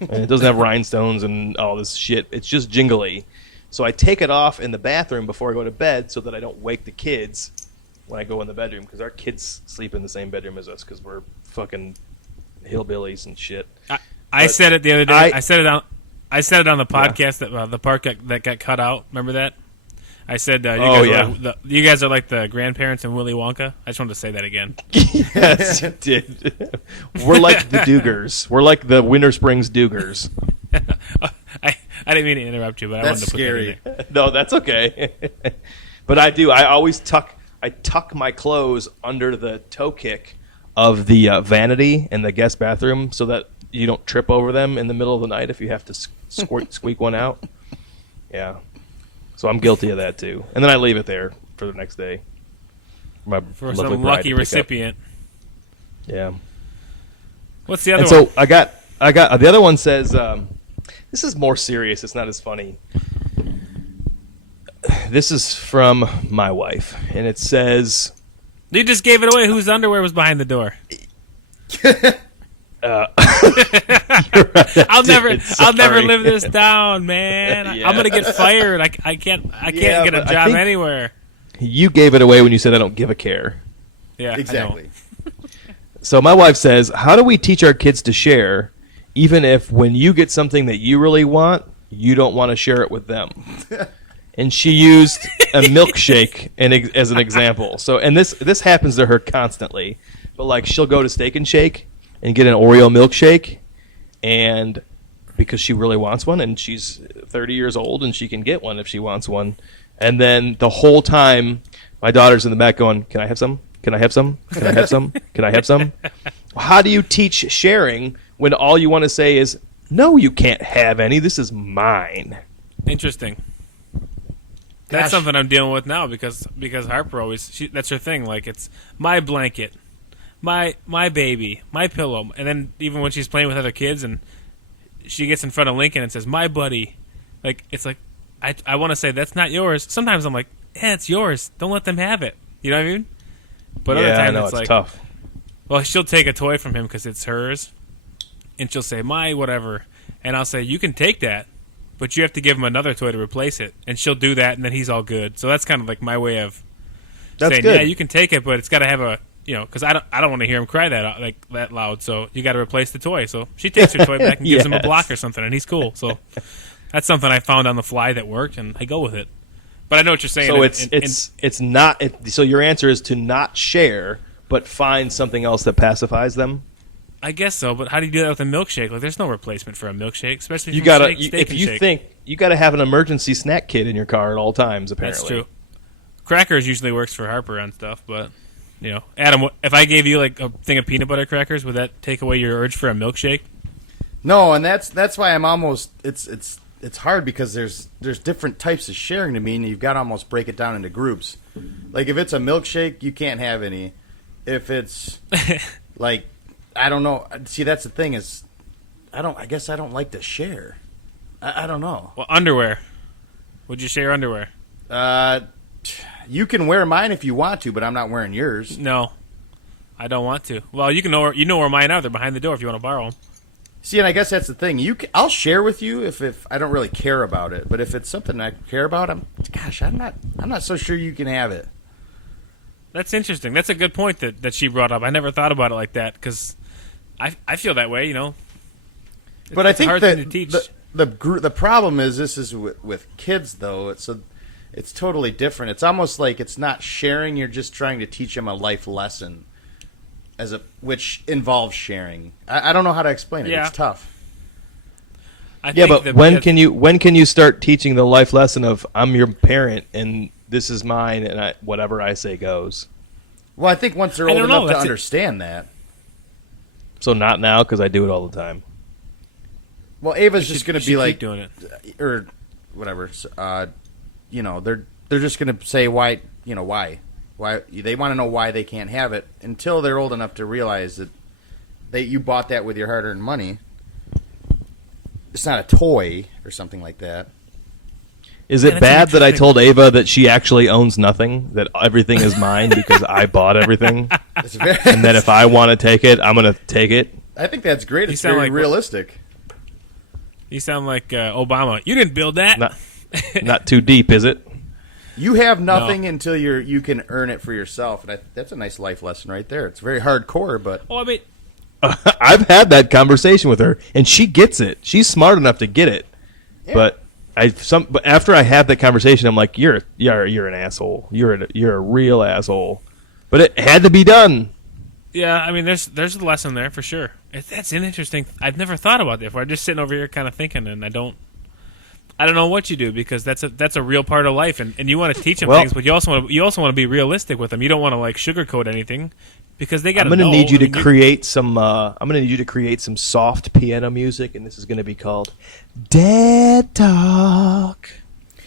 and it doesn't have rhinestones and all this shit. It's just jingly. So I take it off in the bathroom before I go to bed so that I don't wake the kids when I go in the bedroom, because our kids sleep in the same bedroom as us because we're fucking hillbillies and shit. I said it the other day. I said it on the podcast that the part that got cut out. Remember that? I said you guys are like the grandparents in Willy Wonka. I just wanted to say that again. Yes, you did. We're like the Dugars. We're like the Winter Springs Dugars. I didn't mean to interrupt you, but I wanted to put scary. that in there. No, that's okay. But I do. I always tuck my clothes under the toe kick of the vanity in the guest bathroom so that you don't trip over them in the middle of the night if you have to squeak one out. Yeah. So I'm guilty of that too. And then I leave it there for the next day. For some lucky recipient. Yeah. What's the other one? So I got the other one says this is more serious. It's not as funny. This is from my wife, and it says, You just gave it away. Whose underwear was behind the door? I'll never Sorry. live this down, man. Yeah. I'm gonna get fired. I can't Yeah, get a but I job think- anywhere. You gave it away when you said I don't give a care. Yeah, I know. Exactly. So my wife says, how do we teach our kids to share, even if when you get something that you really want, you don't want to share it with them? And she used a milkshake as an example. So, and this happens to her constantly. But like, she'll go to Steak and Shake and get an Oreo milkshake, and because she really wants one, and she's 30 years old and she can get one if she wants one. And then the whole time, my daughter's in the back going, "Can I have some? Can I have some? Can I have some? Can I have some?" How do you teach sharing when all you want to say is, "No, you can't have any. This is mine." Interesting. That's Gosh. something I'm dealing with now because Harper always that's her thing. Like, it's my blanket, my baby, my pillow, and then even when she's playing with other kids and she gets in front of Lincoln and says my buddy, like, it's like I want to say that's not yours. Sometimes I'm like, yeah, it's yours. Don't let them have it. You know what I mean? But other Yeah, I times know, it's like, tough. well, she'll take a toy from him because it's hers, and she'll say my whatever, and I'll say you can take that, but you have to give him another toy to replace it, and she'll do that, and then he's all good. So that's kind of like my way of That's saying, good. yeah, you can take it, but it's got to have a, because I don't want to hear him cry that loud. So you got to replace the toy. So she takes her toy back and gives him a Yes. block or something, and he's cool. So that's something I found on the fly that worked, and I go with it. But I know what you're saying. So and- it's not. So your answer is to not share, but find something else that pacifies them. I guess so, but how do you do that with a milkshake? Like, there's no replacement for a milkshake, especially You from gotta. Steak If and you Shake. think you gotta have an emergency snack kit in your car at all times. Apparently, That's true. Crackers usually works for Harper on stuff, but Adam, if I gave you like a thing of peanut butter crackers, would that take away your urge for a milkshake? No, and that's why I'm almost it's hard because there's different types of sharing to me, and you've got to almost break it down into groups. Like if it's a milkshake, you can't have any. If it's like, I don't know. See, that's the thing is, I guess I don't like to share. I don't know. Well, underwear. Would you share underwear? You can wear mine if you want to, but I'm not wearing yours. No, I don't want to. Well, you know where mine are. They're behind the door if you want to borrow them. See, and I guess that's the thing. I'll share with you if I don't really care about it, but if it's something I care about, I'm not so sure you can have it. That's interesting. That's a good point that she brought up. I never thought about it like that because I feel that way. But I It's a think hard that thing to teach. the problem is this is with kids though. It's totally different. It's almost like it's not sharing. You're just trying to teach them a life lesson, which involves sharing. I don't know how to explain it. Yeah. It's tough. I Yeah, think but that when because- can you start teaching the life lesson of I'm your parent and this is mine and whatever I say goes? Well, I think once they're I old don't know. enough to That's it. understand that. So not now because I do it all the time. Well, Ava's You just should- going you to be should like, keep doing it. or whatever. They're just going to say why they want to know why they can't have it until they're old enough to realize that you bought that with your hard-earned money. It's not a toy or something like that. Is Yeah, it that's bad that I interesting. told Ava that she actually owns nothing, that everything is mine because I bought everything, It's very, and that if I want to take it, I'm going to take it? I think that's great. You It's sound very like- realistic. You sound like Obama. You didn't build that. Not too deep, is it? You have nothing until you can earn it for yourself, and that's a nice life lesson right there. It's very hardcore, but Oh, I mean, I've had that conversation with her, and she gets it. She's smart enough to get it. But but after I have that conversation, I'm like, you're an asshole. You're a real asshole. But it had to be done. yeah. I mean, there's a lesson there for sure. That's an interesting. I've never thought about that before. I'm just sitting over here kind of thinking, and I don't know what you do because that's a real part of life, and you want to teach them Well- things, but you also want to be realistic with them. You don't want to like sugarcoat anything because they got to I'm know. going to need you I to mean, create some. I'm going to need you to create some soft piano music, and this is going to be called Dad Talk.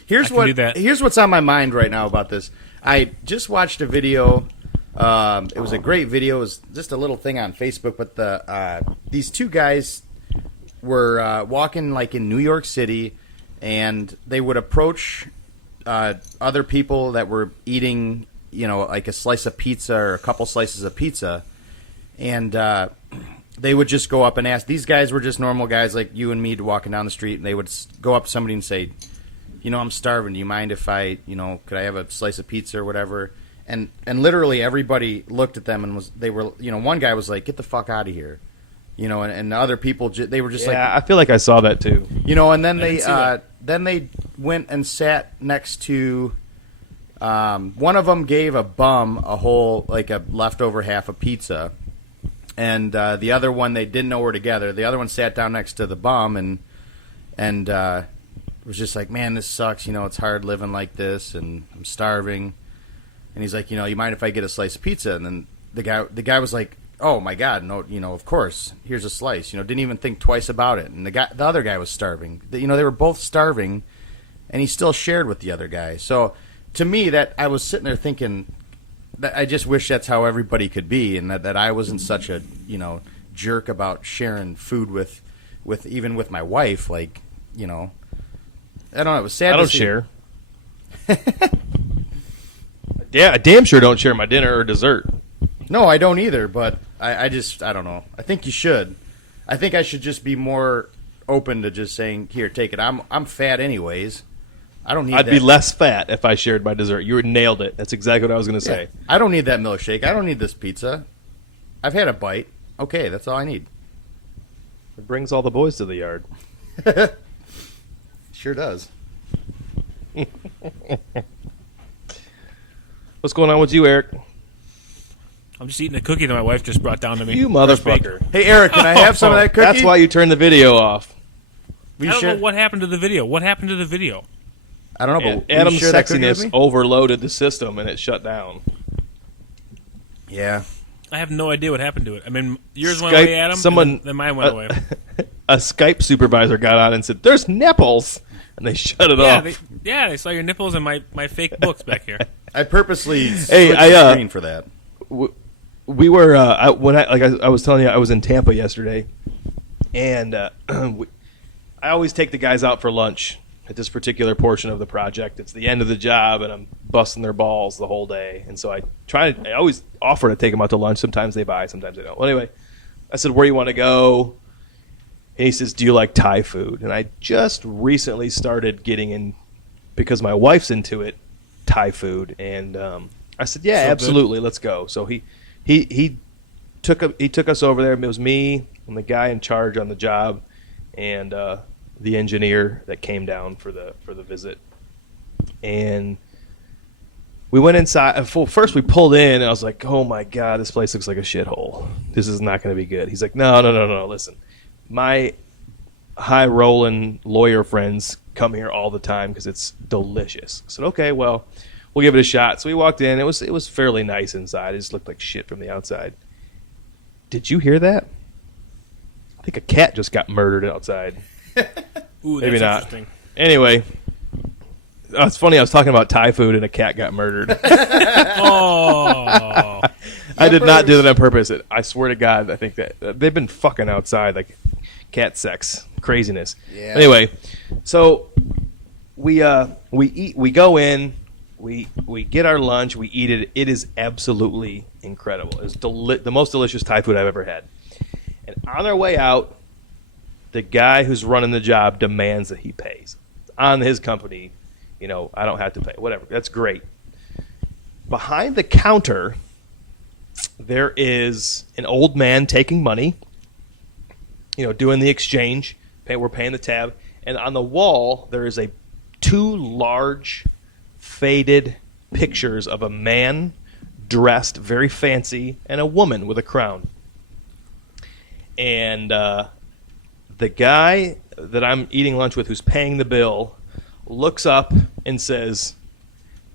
Here's I can do what that. here's what's on my mind right now about this. I just watched a video. It was a great video. It was just a little thing on Facebook, but these two guys were walking like in New York City, and they would approach other people that were eating, like a slice of pizza or a couple slices of pizza, and they would just go up and ask. These guys were just normal guys like you and me walking down the street, and they would go up to somebody and say, I'm starving. Do you mind if I, could I have a slice of pizza or whatever? And literally everybody looked at them and one guy was like, get the fuck out of here. And the other people, they were just like... Yeah, I feel like I saw that too. And then they went and sat next to... one of them gave a bum a whole, like a leftover half of pizza. And the other one, they didn't know were together. The other one sat down next to the bum and was just like, man, this sucks. It's hard living like this, and I'm starving. And he's like, you mind if I get a slice of pizza? And then the guy was like, oh my God, no, of course, here's a slice. Didn't even think twice about it. And the other guy was starving. They were both starving, and he still shared with the other guy. So to me, that I was sitting there thinking that I just wish that's how everybody could be, and that I wasn't such a jerk about sharing food with even with my wife. Like, I don't know. It was sad. I to don't see. share. Yeah, I damn sure don't share my dinner or dessert. No, I don't either, but I don't know. I think you should. I think I should just be more open to just saying, here, take it. I'm fat anyways. I don't need I'd that. be less fat if I shared my dessert. You nailed it. That's exactly what I was going to say. Yeah. I don't need that milkshake. I don't need this pizza. I've had a bite. Okay, that's all I need. It brings all the boys to the yard. Sure does. What's going on with you, Eric? I'm just eating a cookie that my wife just brought down to me. You Fresh baked. motherfucker. Hey, Eric, can I have some of that cookie? That's why you turned the video off. Will I you don't share? know what happened to the video. What happened to the video? I don't know, And but will you Adam's share that cookie with sexiness me? overloaded the system and it shut down. Yeah. I have no idea what happened to it. I mean, yours went Skype- away, Adam. someone- and then mine went away. A Skype supervisor got on and said, "There's nipples," and they shut it Yeah, off. they saw your nipples and my fake books back here. I purposely Hey, switched I, the screen for that. We were I was telling you, I was in Tampa yesterday, and I always take the guys out for lunch at this particular portion of the project. It's the end of the job, and I'm busting their balls the whole day. And so I always offer to take them out to lunch. Sometimes they buy, sometimes they don't. Well, anyway, I said, "Where you want to go?" And he says, "Do you like Thai food?" And I just recently started getting in, because my wife's into it, Thai food. And I said, "Yeah, So absolutely, let's go." So he took us over there. It was me and the guy in charge on the job, and the engineer that came down for the visit. And we went inside. First, we pulled in, and I was like, "Oh my God, this place looks like a shithole. This is not going to be good." He's like, No. Listen, my high rolling lawyer friends come here all the time because it's delicious. I said, "Okay, well, we'll give it a shot." So we walked in. It was fairly nice inside. It just looked like shit from the outside. Did you hear that? I think a cat just got murdered outside. Ooh, that's Maybe not. interesting. Anyway, it's funny. I was talking about Thai food and a cat got murdered. Oh, I did not do that on purpose. I swear to God, I think that they've been fucking outside, like cat sex craziness. Yeah. Anyway, so we eat. We go in. We get our lunch. We eat it. It is absolutely incredible. It's the most delicious Thai food I've ever had. And on our way out, the guy who's running the job demands that he pays. It's on his company. I don't have to pay. Whatever. That's great. Behind the counter, there is an old man taking money, doing the exchange. We're paying the tab. And on the wall, there is two large, faded pictures of a man dressed very fancy and a woman with a crown. And the guy that I'm eating lunch with, who's paying the bill, looks up and says,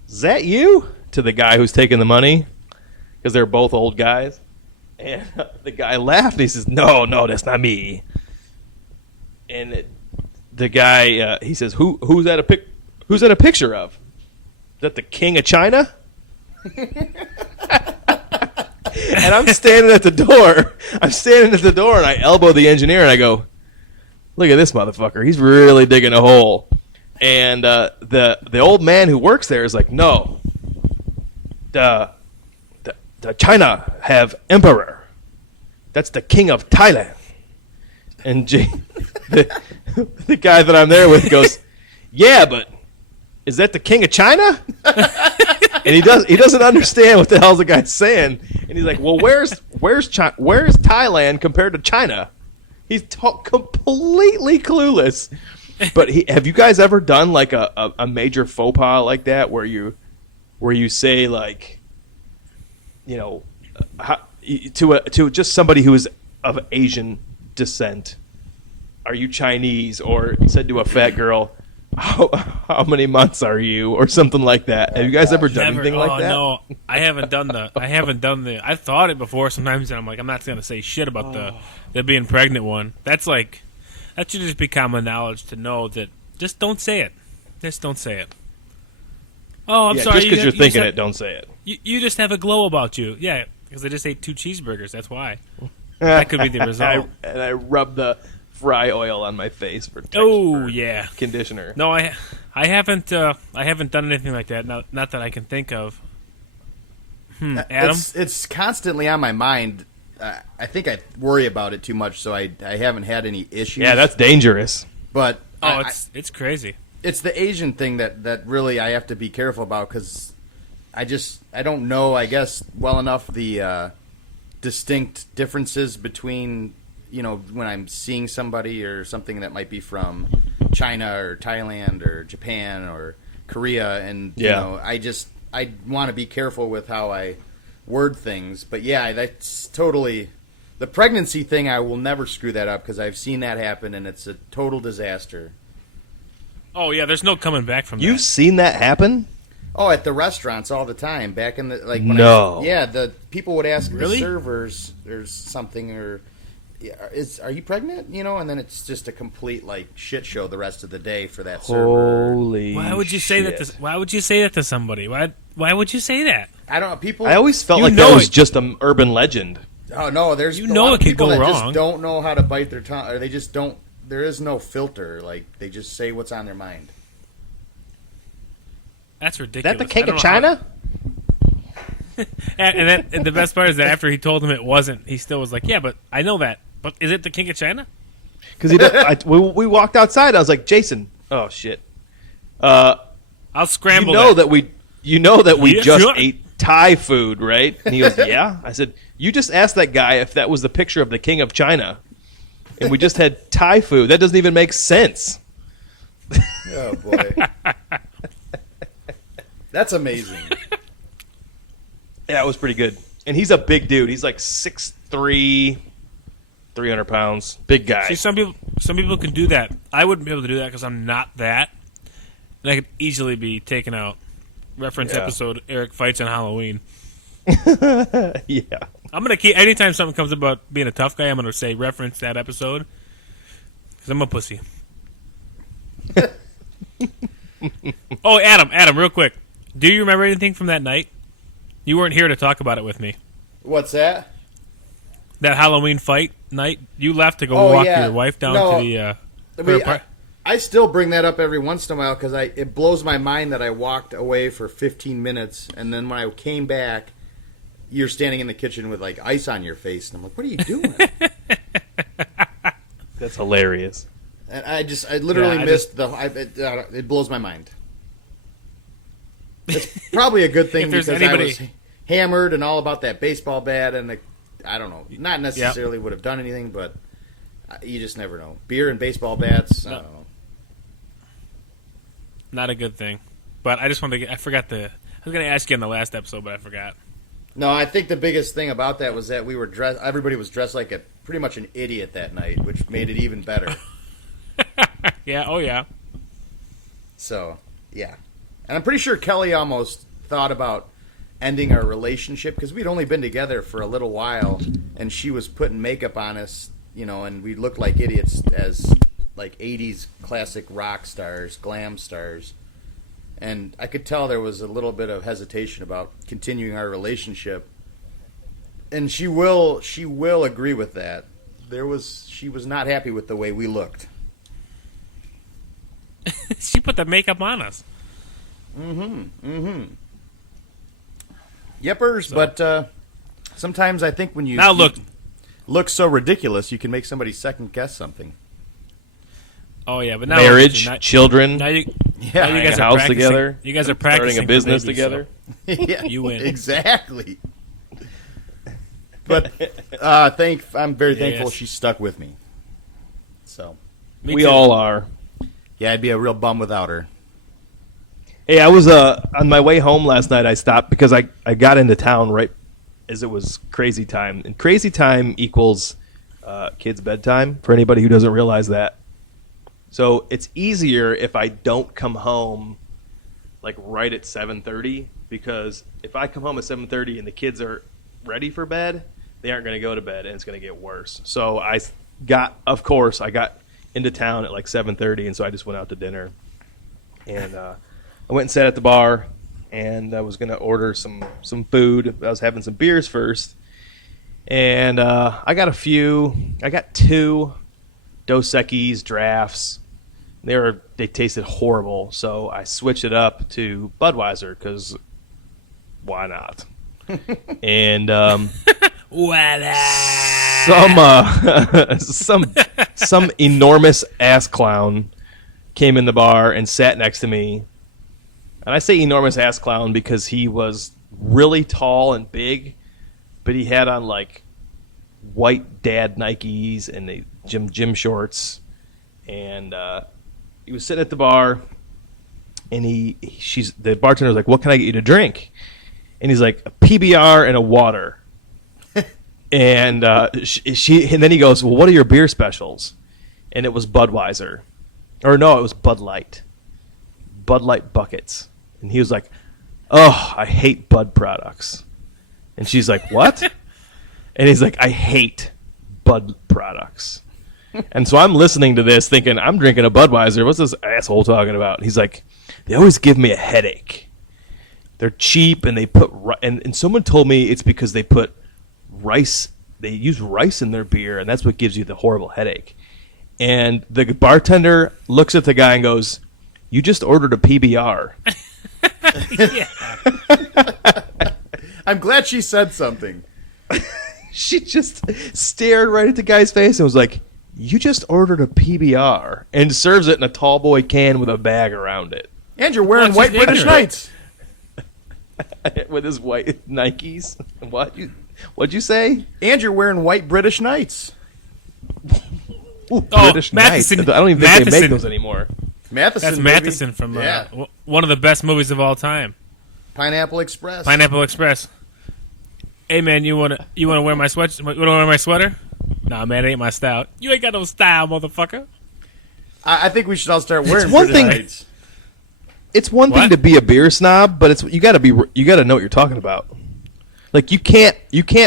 "Is that you?" to the guy who's taking the money, because they're both old guys. And the guy laughed and he says, No, that's not me. And the guy, he says, "Who's that a picture of? Is that the King of China?" And I'm standing at the door. And I elbow the engineer and I go, "Look at this motherfucker. He's really digging a hole." And the old man who works there is like, "No, the China have emperor. that's the king of Thailand. And the guy that I'm there with goes, yeah, but is that the king of China? And he doesn't understand what the hell the guy's saying. And he's like, well, where's Thailand compared to China? He's completely clueless. But have you guys ever done like a major faux pas like that where you say like, you know, to just somebody who is of Asian descent, are you Chinese? Or said to a fat girl, how many months are you? Or something like that. Have you guys ever done anything like that? No, I haven't done the. I've thought it before sometimes, and I'm like, I'm not going to say shit about the being pregnant one. That should just be common knowledge to know that just don't say it. Just don't say it. Oh, I'm sorry. Just because you're thinking it, don't say it. You just have a glow about you. Yeah, because I just ate 2 cheeseburgers. That's why. That could be the result. I rubbed the fry oil on my face for yeah, conditioner. No, I haven't done anything like that. Not that I can think of. Adam, it's constantly on my mind. I think I worry about it too much, so I haven't had any issues. Yeah, that's dangerous. But it's crazy. It's the Asian thing that really I have to be careful about because I don't know, I guess, well enough the distinct differences between, you know, when I'm seeing somebody or something that might be from China or Thailand or Japan or Korea, and you know, I want to be careful with how I word things. But yeah, that's totally the pregnancy thing. I will never screw that up because I've seen that happen, and it's a total disaster. Oh yeah, there's no coming back from that. You've seen that happen? Oh, at the restaurants all the time. Back in the when the people would ask the servers or something, or are you pregnant? You know, and then it's just a complete like shit show the rest of the day for that server. Holy! Why would you say that? Why would you say that to somebody? Why would you say that? I don't know. People. I always felt like that was just an urban legend. Oh no, there's it could go that wrong. Just don't know how to bite their tongue, or they just don't. There is no filter. Like they just say what's on their mind. That's ridiculous. That the king of China? And the best part is that after he told him it wasn't, he still was like, "Yeah, but I know that. But is it the king of China?" Because we walked outside. I was like, "Jason, oh shit, I'll scramble." You know that we Yeah, just sure. ate Thai food, right?" And he goes, "Yeah." I said, "You just asked that guy if that was the picture of the king of China, and we just had Thai food. That doesn't even make sense." Oh boy. That's amazing. Yeah, it was pretty good. And he's a big dude. He's like 6'3", 300 pounds. Big guy. See, some people can do that. I wouldn't be able to do that because I'm not that. And I could easily be taken out. Reference episode, Eric fights on Halloween. Yeah. I'm going to keep, anytime something comes about being a tough guy, I'm going to say reference that episode. Because I'm a pussy. Oh, Adam, real quick. Do you remember anything from that night? You weren't here to talk about it with me. What's that? That Halloween fight night? You left to go walk your wife down to the... I still bring that up every once in a while because it blows my mind that I walked away for 15 minutes, and then when I came back, you're standing in the kitchen with like ice on your face, and I'm like, "What are you doing?" That's hilarious. And I literally missed it blows my mind. It's probably a good thing because I was hammered and all about that baseball bat, and I don't know, not necessarily would have done anything, but you just never know. Beer and baseball bats, I don't know. Not a good thing. But I just wanted to I was going to ask you in the last episode, but I forgot. No, I think the biggest thing about that was that everybody was dressed like pretty much an idiot that night, which made it even better. Yeah, oh yeah. So, yeah. And I'm pretty sure Kelly almost thought about ending our relationship because we'd only been together for a little while, and she was putting makeup on us, you know, and we looked like idiots as like 80s classic rock stars, glam stars. And I could tell there was a little bit of hesitation about continuing our relationship. And she will agree with that. She was not happy with the way we looked. She put the makeup on us. Yepers, so. But sometimes I think when you... Now look, looks so ridiculous you can make somebody second guess something. Oh yeah, but now Marriage, now, children, now you Yeah, now you guys a are house practicing- together, You guys are starting practicing a business for babies, together. yeah, You win. exactly. But I'm very thankful Yes. she stuck with me. So Me We too. all are. yeah, I'd be a real bum without her. Hey, I was on my way home last night. I stopped because I got into town right as it was crazy time, and crazy time equals kids' bedtime. For anybody who doesn't realize that, so it's easier if I don't come home like right at 7:30, because if I come home at 7:30 and the kids are ready for bed, they aren't going to go to bed, and it's going to get worse. So I got into town at like 7:30, and so I just went out to dinner, and I went and sat at the bar, and I was going to order some food. I was having some beers first, and I got two Dos Equis drafts. They tasted horrible, so I switched it up to Budweiser because why not? And some enormous ass clown came in the bar and sat next to me. And I say enormous ass clown because he was really tall and big, but he had on like white dad Nikes and the gym shorts, and he was sitting at the bar, and the bartender was like, "What can I get you to drink?" And he's like, "A PBR and a water." And and then he goes, "Well, what are your beer specials?" And it was Budweiser, or no, it was Bud Light buckets. And he was like, "Oh, I hate Bud products." And she's like, "What?" And he's like, "I hate Bud products." And so I'm listening to this thinking, I'm drinking a Budweiser. What's this asshole talking about? And he's like, "They always give me a headache. They're cheap, and they put and someone told me it's because they put rice. They use rice in their beer, and that's what gives you the horrible headache." And the bartender looks at the guy and goes, "You just ordered a PBR." I'm glad she said something. She just stared right at the guy's face and was like, "You just ordered a PBR," and serves it in a tall boy can with a bag around it. And you're wearing Well, white she's British ignorant. Knights. With his white Nikes. What'd you say? And you're wearing white British Knights. Ooh, Oh, British Matheson- Knights. I don't even think they make Matheson. those anymore. Matheson, That's baby. Matheson from yeah. one of the best movies of all time, Pineapple Express. Pineapple Express. Hey man, you wanna wear my sweat? You wanna wear my sweater? Nah, man, it ain't my style. You ain't got no style, motherfucker. I think we should all start wearing one British thing- Knights. It's one thing What? to be a beer snob, but you got to know what you're talking about. Like you can't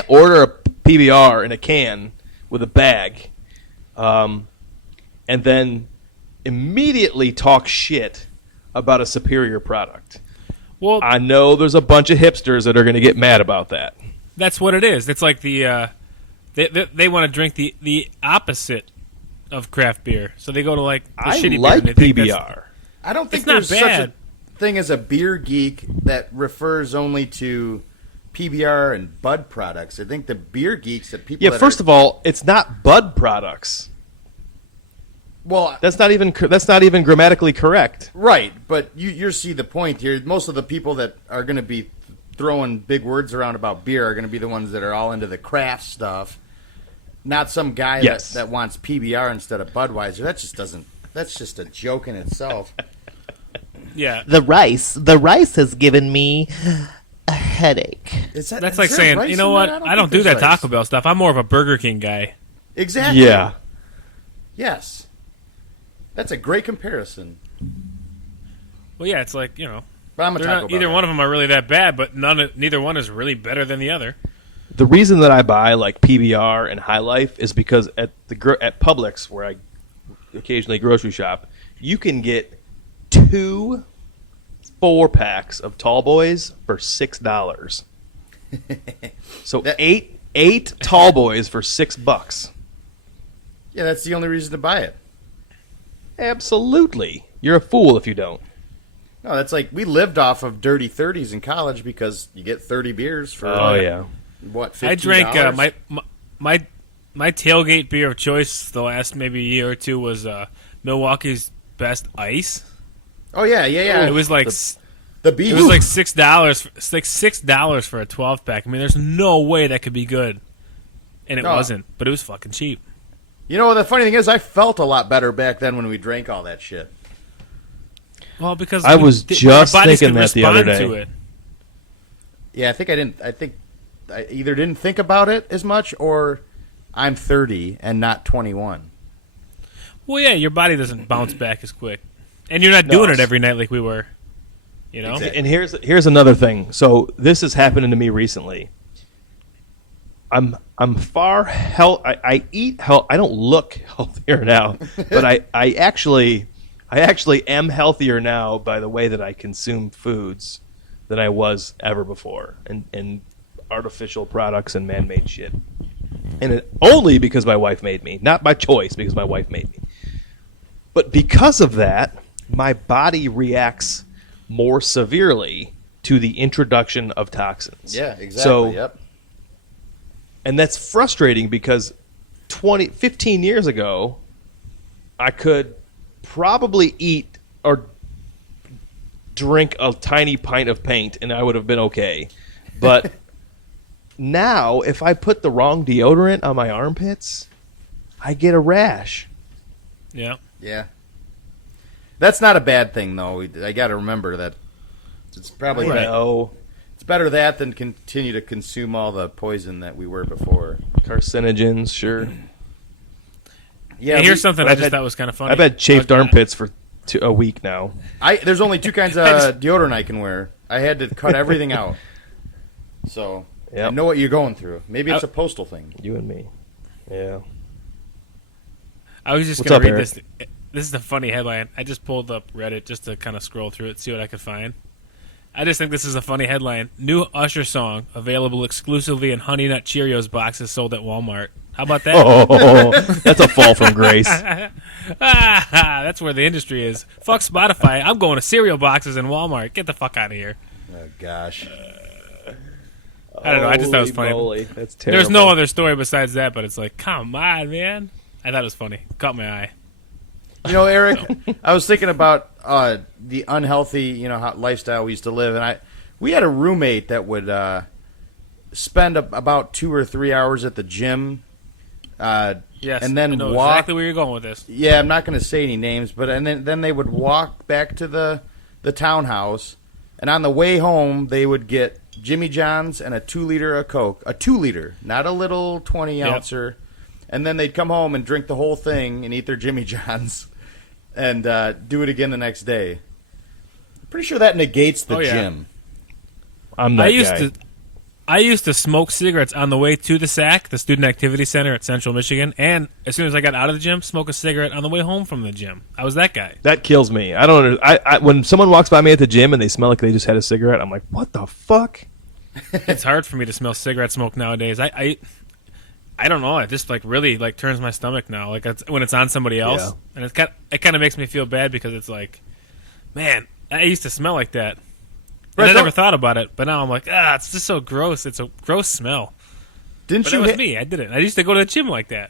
order a PBR in a can with a bag, and then immediately talk shit about a superior product. Well, I know there's a bunch of hipsters that are going to get mad about that. that's what it is. It's like they want to drink the opposite of craft beer, so they go to like the I shitty like beer. And they think PBR. I don't think It's not there's such bad. a thing as a beer geek that refers only to PBR and Bud products. I think the beer geeks that people. Yeah, that first of all, it's not Bud products. well, That's not even grammatically correct. right, but you see the point here. Most of the people that are going to be throwing big words around about beer are going to be the ones that are all into the craft stuff, not some guy Yes. that wants PBR instead of Budweiser. That just doesn't. That's just a joke in itself. Yeah, The rice has given me a headache. Is that, that's is like there saying, rice you know in what? that? I don't do think that there's Taco rice. Bell stuff. I'm more of a Burger King guy. Exactly. Yeah. Yes. That's a great comparison. Well, yeah, it's like But I'm a they're Taco not, Bell either guy. one of them are really that bad, but neither one is really better than the other. The reason that I buy like PBR and High Life is because at Publix, where I occasionally grocery shop, you can get 2 4-packs of Tall Boys for $6. So That- eight Tall Boys for $6. Yeah, that's the only reason to buy it. Absolutely, you're a fool if you don't. No, that's like we lived off of Dirty 30s in college because you get 30 beers for Oh yeah. what, $15? I drank my My tailgate beer of choice the last maybe year or two was Milwaukee's Best Ice. Oh yeah. It was like the beef. it was like $6. It's like $6 for a 12-pack. I mean, there's no way that could be good, and it No. wasn't. But it was fucking cheap. You know, the funny thing is, I felt a lot better back then when we drank all that shit. Well, because I was just our bodies thinking could that the other respond day. to it. Yeah, I think I either didn't think about it as much, or I'm 30 and not 21. Well, yeah, your body doesn't bounce back as quick, and you're not doing it every night like we were. You know, Exactly. And here's another thing. So this is happening to me recently. I'm far I eat health. I don't look healthier now, but I actually am healthier now by the way that I consume foods than I was ever before, and artificial products and man-made shit. And it, only because my wife made me, not by choice, because my wife made me. But because of that, my body reacts more severely to the introduction of toxins. Yeah, exactly. So, yep. and that's frustrating because 15 years ago, I could probably eat or drink a tiny pint of paint and I would have been okay. But now, if I put the wrong deodorant on my armpits, I get a rash. yeah. Yeah. That's not a bad thing, though. I got to remember that it's probably I know. it's better that than continue to consume all the poison that we were before. Carcinogens, sure. Yeah, here's something but I I've just had- thought was kind of funny. I've had chafed Okay. armpits for a week now. There's only two kinds of deodorant I can wear. I had to cut everything out. So I Yep. know what you're going through. Maybe it's a postal thing. You and me. Yeah. I was just What's going up, to read Eric? this. This is a funny headline. I just pulled up Reddit just to kind of scroll through it, see what I could find. I just think this is a funny headline. New Usher song available exclusively in Honey Nut Cheerios boxes sold at Walmart. How about that? Oh, that's a fall from grace. That's where the industry is. Fuck Spotify. I'm going to cereal boxes in Walmart. Get the fuck out of here. Oh gosh. I don't know. I just thought it was Holy funny. moly, that's terrible. There's no other story besides that, but it's like, come on, man. I thought it was funny. Caught my eye. You know, Eric, I was thinking about the unhealthy, lifestyle we used to live, and we had a roommate that would spend about 2 or 3 hours at the gym. Yes, and then I know walk. exactly where you're going with this. Yeah, I'm not going to say any names, but then they would walk back to the townhouse, and on the way home they would get Jimmy John's and a 2-liter of Coke, a 2-liter, not a little 20-ouncer, and then they'd come home and drink the whole thing and eat their Jimmy John's, and do it again the next day. I'm pretty sure that negates the Oh, yeah. gym. I'm that guy. I used to smoke cigarettes on the way to the SAC, the Student Activity Center at Central Michigan, and as soon as I got out of the gym, smoke a cigarette on the way home from the gym. I was that guy. That kills me. I don't. When someone walks by me at the gym and they smell like they just had a cigarette, I'm like, what the fuck? It's hard for me to smell cigarette smoke nowadays. I don't know. It just really turns my stomach now. Like when it's on somebody else, Yeah. and it kind of makes me feel bad because it's like, man, I used to smell like that. And Right, I so- never thought about it, but now I'm like, it's just so gross. It's a gross smell. Didn't But you that was hit- me. I did it. I used to go to the gym like that.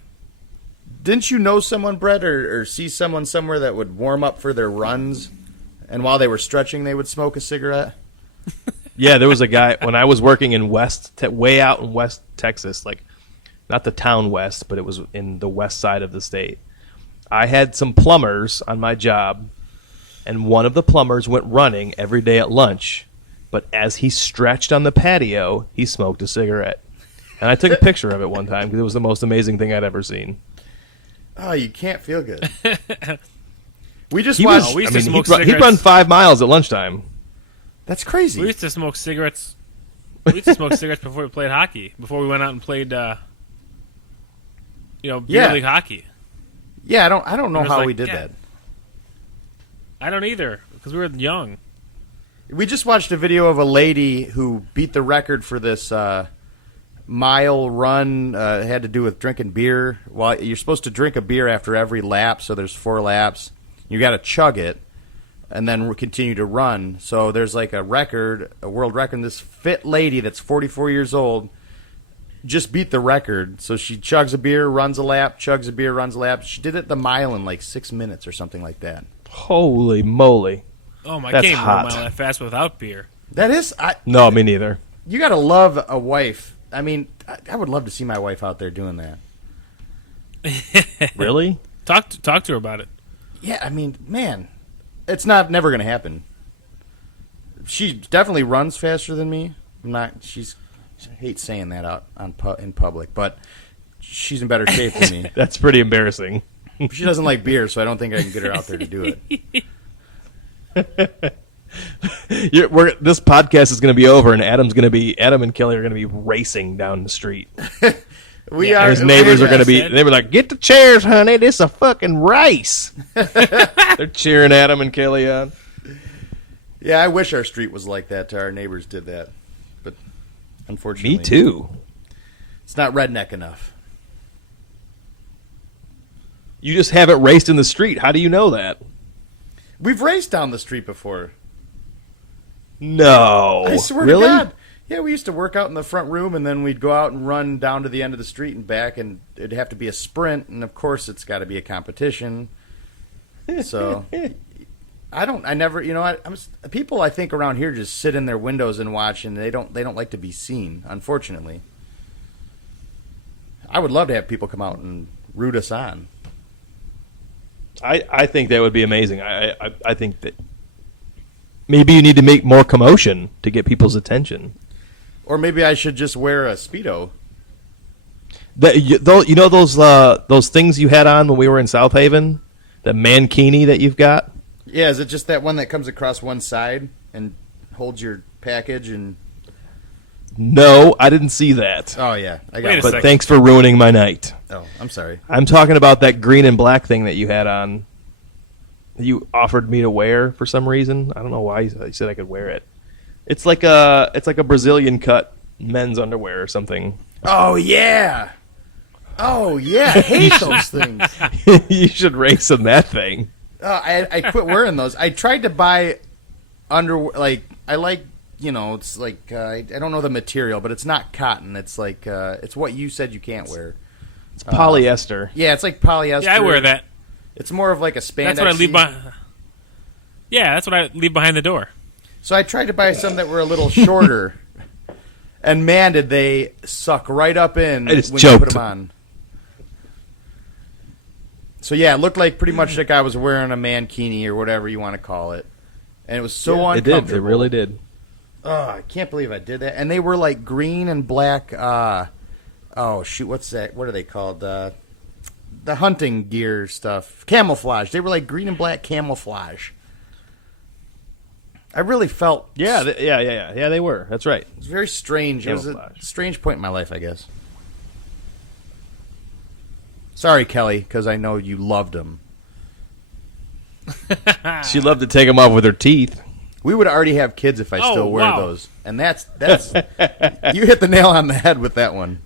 Didn't you know someone, Brett, or see someone somewhere that would warm up for their runs, and while they were stretching, they would smoke a cigarette? Yeah, there was a guy when I was working in way out in West Texas, like not the town west, but it was in the west side of the state. I had some plumbers on my job, and one of the plumbers went running every day at lunch. But as he stretched on the patio, he smoked a cigarette. And I took a picture of it one time because it was the most amazing thing I'd ever seen. Oh, you can't feel good. We just He watched. was, we used I to mean, smoke he'd cigarettes. run 5 miles at lunchtime. That's crazy. We used to smoke cigarettes. We used to smoke cigarettes before we played hockey. Before we went out and played, beer Yeah. league hockey. Yeah, I don't know It was how like, we did yeah. that. I don't either because we were young. We just watched a video of a lady who beat the record for this mile run. It had to do with drinking beer. Well, you're supposed to drink a beer after every lap, so there's 4 laps. You got to chug it and then continue to run. So there's like a world record. This fit lady that's 44 years old just beat the record. So she chugs a beer, runs a lap, chugs a beer, runs a lap. She did it the mile in like 6 minutes or something like that. Holy moly! Oh my! I That's can't hot. run a mile that fast without beer. That is, No, me neither. you got to love a wife. I mean, I would love to see my wife out there doing that. Really? Talk to her about it. Yeah, I mean, man, it's never going to happen. She definitely runs faster than me. I hate saying that out in public, but she's in better shape than me. That's pretty embarrassing. She doesn't like beer, so I don't think I can get her out there to do it. This podcast is going to be over, and Adam and Kelly are going to be racing down the street. We And are. his neighbors are going to be. That's it. They were like, "Get the chairs, honey. This is a fucking race." They're cheering Adam and Kelly on. Yeah, I wish our street was like that. Our neighbors did that, but unfortunately, Me too. It's not redneck enough. You just haven't raced in the street. How do you know that? We've raced down the street before. No. I swear really? to God. Yeah, we used to work out in the front room, and then we'd go out and run down to the end of the street and back, and it'd have to be a sprint, and of course it's got to be a competition. So, people I think around here just sit in their windows and watch, and they don't like to be seen, unfortunately. I would love to have people come out and root us on. I think that would be amazing. I think that maybe you need to make more commotion to get people's attention. Or maybe I should just wear a Speedo. Those things you had on when we were in South Haven, the mankini that you've got. Yeah, is it just that one that comes across one side and holds your package and... No, I didn't see that. Oh, yeah. I Wait got a it. But second. thanks for ruining my night. Oh, I'm sorry. I'm talking about that green and black thing that you had on. You offered me to wear for some reason. I don't know why you said I could wear it. It's like a Brazilian cut men's underwear or something. Oh, yeah. Oh, yeah. I hate those things. You should race in that thing. I quit wearing those. I tried to buy underwear. Like, I like, it's like, I don't know the material, but it's not cotton. It's like, it's what you said you can't wear. It's polyester. Yeah, it's like polyester. Yeah, I wear that. It's more of like a spandex. That's what I leave behind. Yeah, that's what I leave behind the door. So I tried to buy some that were a little shorter, and man, did they suck right up in I just when you put choked. them on. So yeah, it looked like pretty much like I was wearing a mankini or whatever you want to call it, and it was so It uncomfortable. did. It really did. Oh, I can't believe I did that. And they were like green and black. Oh shoot, what's that? What are they called? The hunting gear stuff, camouflage. They were like green and black camouflage. I really felt Yeah, yeah. They were. That's right. it was very strange. It was a Camouflage. strange point in my life, I guess. Sorry, Kelly, because I know you loved them. She loved to take them off with her teeth. We would already have kids if I Oh, still wear wow. those, and that's you hit the nail on the head with that one.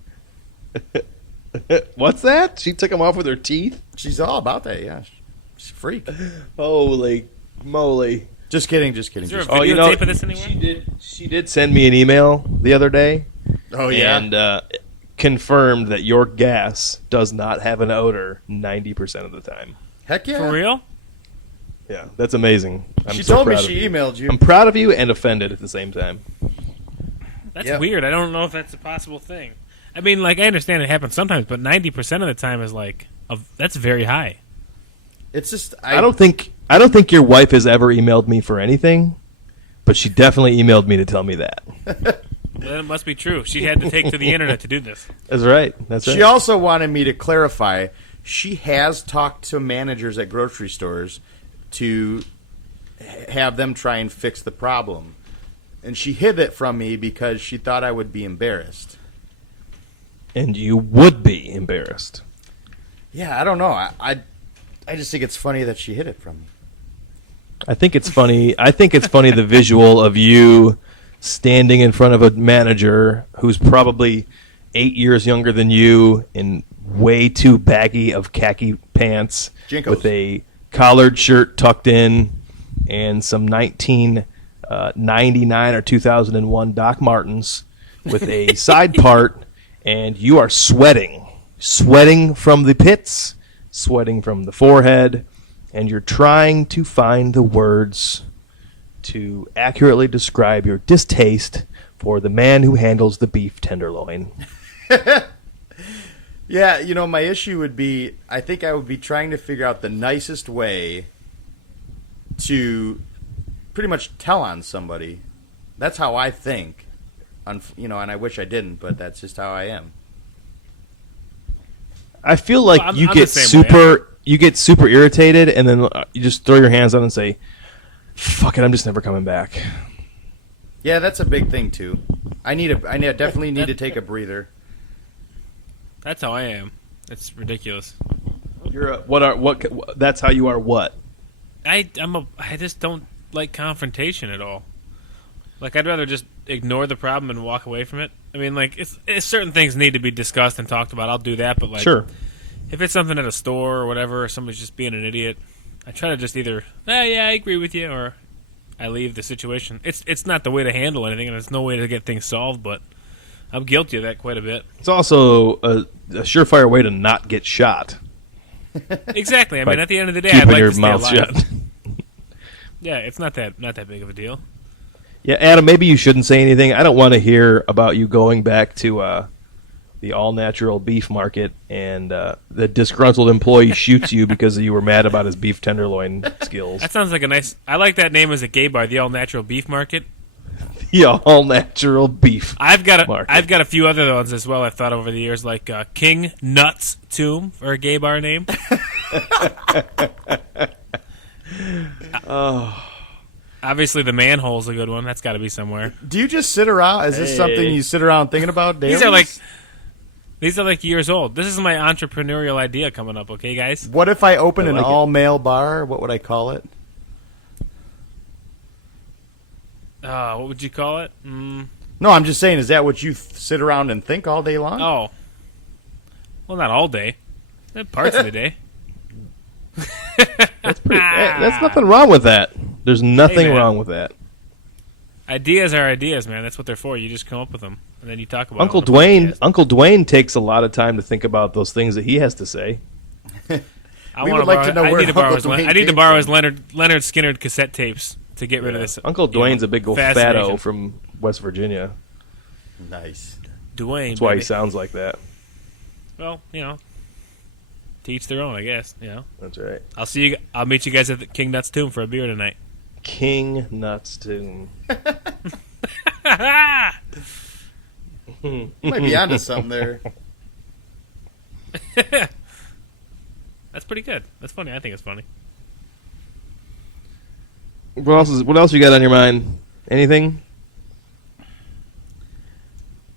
What's that? She took them off with her teeth? She's all about that, yeah. She's a freak. Holy moly. Just kidding, just kidding. Is there a Just kidding. videotape of this anywhere? She did send me an email the other day. Oh yeah. And confirmed that your gas does not have an odor 90% of the time. Heck yeah. For real? Yeah, that's amazing. I'm She so told me proud of she you. emailed you. I'm proud of you and offended at the same time. That's Yep. weird. I don't know if that's a possible thing. I mean, like, I understand it happens sometimes, but 90% of the time is like, that's very high. It's just I don't think your wife has ever emailed me for anything, but she definitely emailed me to tell me that. Well, it must be true. She had to take to the internet to do this. That's right. That's right. She also wanted me to clarify. She has talked to managers at grocery stores to have them try and fix the problem, and she hid it from me because she thought I would be embarrassed. And you would be embarrassed. Yeah, I don't know. I just think it's funny that she hid it from me. I think it's funny. The visual of you standing in front of a manager who's probably 8 years younger than you in way too baggy of khaki pants Jinkos. with a collared shirt tucked in and some 1999 or 2001 Doc Martens with a side part and you are sweating from the pits, sweating from the forehead, and you're trying to find the words to accurately describe your distaste for the man who handles the beef tenderloin. Yeah, you know, my issue would be, I think I would be trying to figure out the nicest way to pretty much tell on somebody. That's how I think. You know, and I wish I didn't, but that's just how I am. I feel like Well, I'm you the get same way. super irritated, and then you just throw your hands up and say, "Fuck it, I'm just never coming back." Yeah, that's a big thing too. I definitely need to take a breather. That's how I am. It's ridiculous. You're that's how you are. What? I just don't like confrontation at all. Like, I'd rather just ignore the problem and walk away from it. I mean, like, if certain things need to be discussed and talked about, I'll do that. But, like, Sure. if it's something at a store or whatever, or somebody's just being an idiot, I try to just either, yeah, I agree with you, or I leave the situation. It's not the way to handle anything, and it's no way to get things solved, but I'm guilty of that quite a bit. It's also a surefire way to not get shot. Exactly. I By mean, at the end of the day, keeping I'd like your to stay mouth alive. shut. Yeah, it's not that big of a deal. Yeah, Adam, maybe you shouldn't say anything. I don't want to hear about you going back to the all-natural beef market and the disgruntled employee shoots you because you were mad about his beef tenderloin skills. That sounds like a nice. I like that name as a gay bar, the All Natural Beef Market. The all-natural beef I've got market. a few other ones as well. I've thought over the years, like King Nuts Tomb for a gay bar name. Obviously, the Manhole's a good one. That's got to be somewhere. Do you just sit around? Is this something you sit around thinking about daily? These are like years old. This is my entrepreneurial idea coming up. Okay, guys. What if I open an like it. all-male bar? What would I call it? What would you call it? No, I'm just saying, is that what you sit around and think all day long? Oh, well, not all day. Parts of the day. That's nothing wrong with that. There's nothing man. wrong with that. Ideas are ideas, man. That's what they're for. You just come up with them, and then you talk about Uncle them on the Dwayne, podcast. Uncle Dwayne takes a lot of time to think about those things that he has to say. I We wanna would like borrow- to know I where need to borrow Uncle his, Dwayne I need to came borrow from. his Leonard Skinner cassette tapes to get rid of this. Uncle Dwayne's a big old fascination. fatto from West Virginia. Nice. Dwayne. That's why he baby. sounds like that. Well, to each their own, I guess. That's right. I'll meet you guys at the King Nuts Tomb for a beer tonight. King Nuts Tomb. You might be onto something there. That's pretty good. That's funny. I think it's funny. What else you got on your mind? Anything?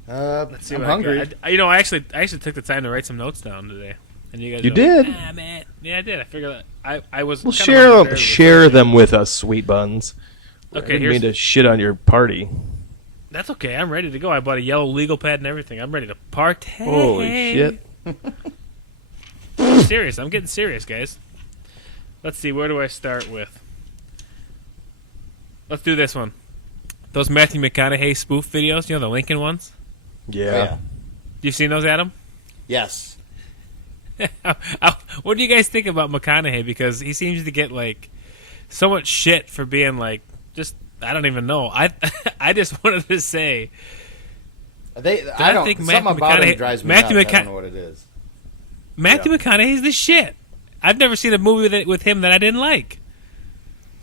Let's See I'm what hungry. I actually took the time to write some notes down today. And you guys You are did? Like, man. Yeah, I did. I figured I was. Well, kind of unprepared with share this. them with us, sweet buns. I Okay, didn't here's. mean to shit on your party. That's okay. I'm ready to go. I bought a yellow legal pad and everything. I'm ready to partay. Holy shit! I'm serious. I'm getting serious, guys. Let's see. Where do I start with? Let's do this one. Those Matthew McConaughey spoof videos. You know the Lincoln ones. Yeah. You've seen those, Adam? Yes. What do you guys think about McConaughey? Because he seems to get like so much shit for being like just I don't even know. I just wanted to say I don't think something Matthew about him McConaughey- drives me Matthew nuts. I McCona- don't know what it is. Matthew McConaughey's the shit. I've never seen a movie with him that I didn't like.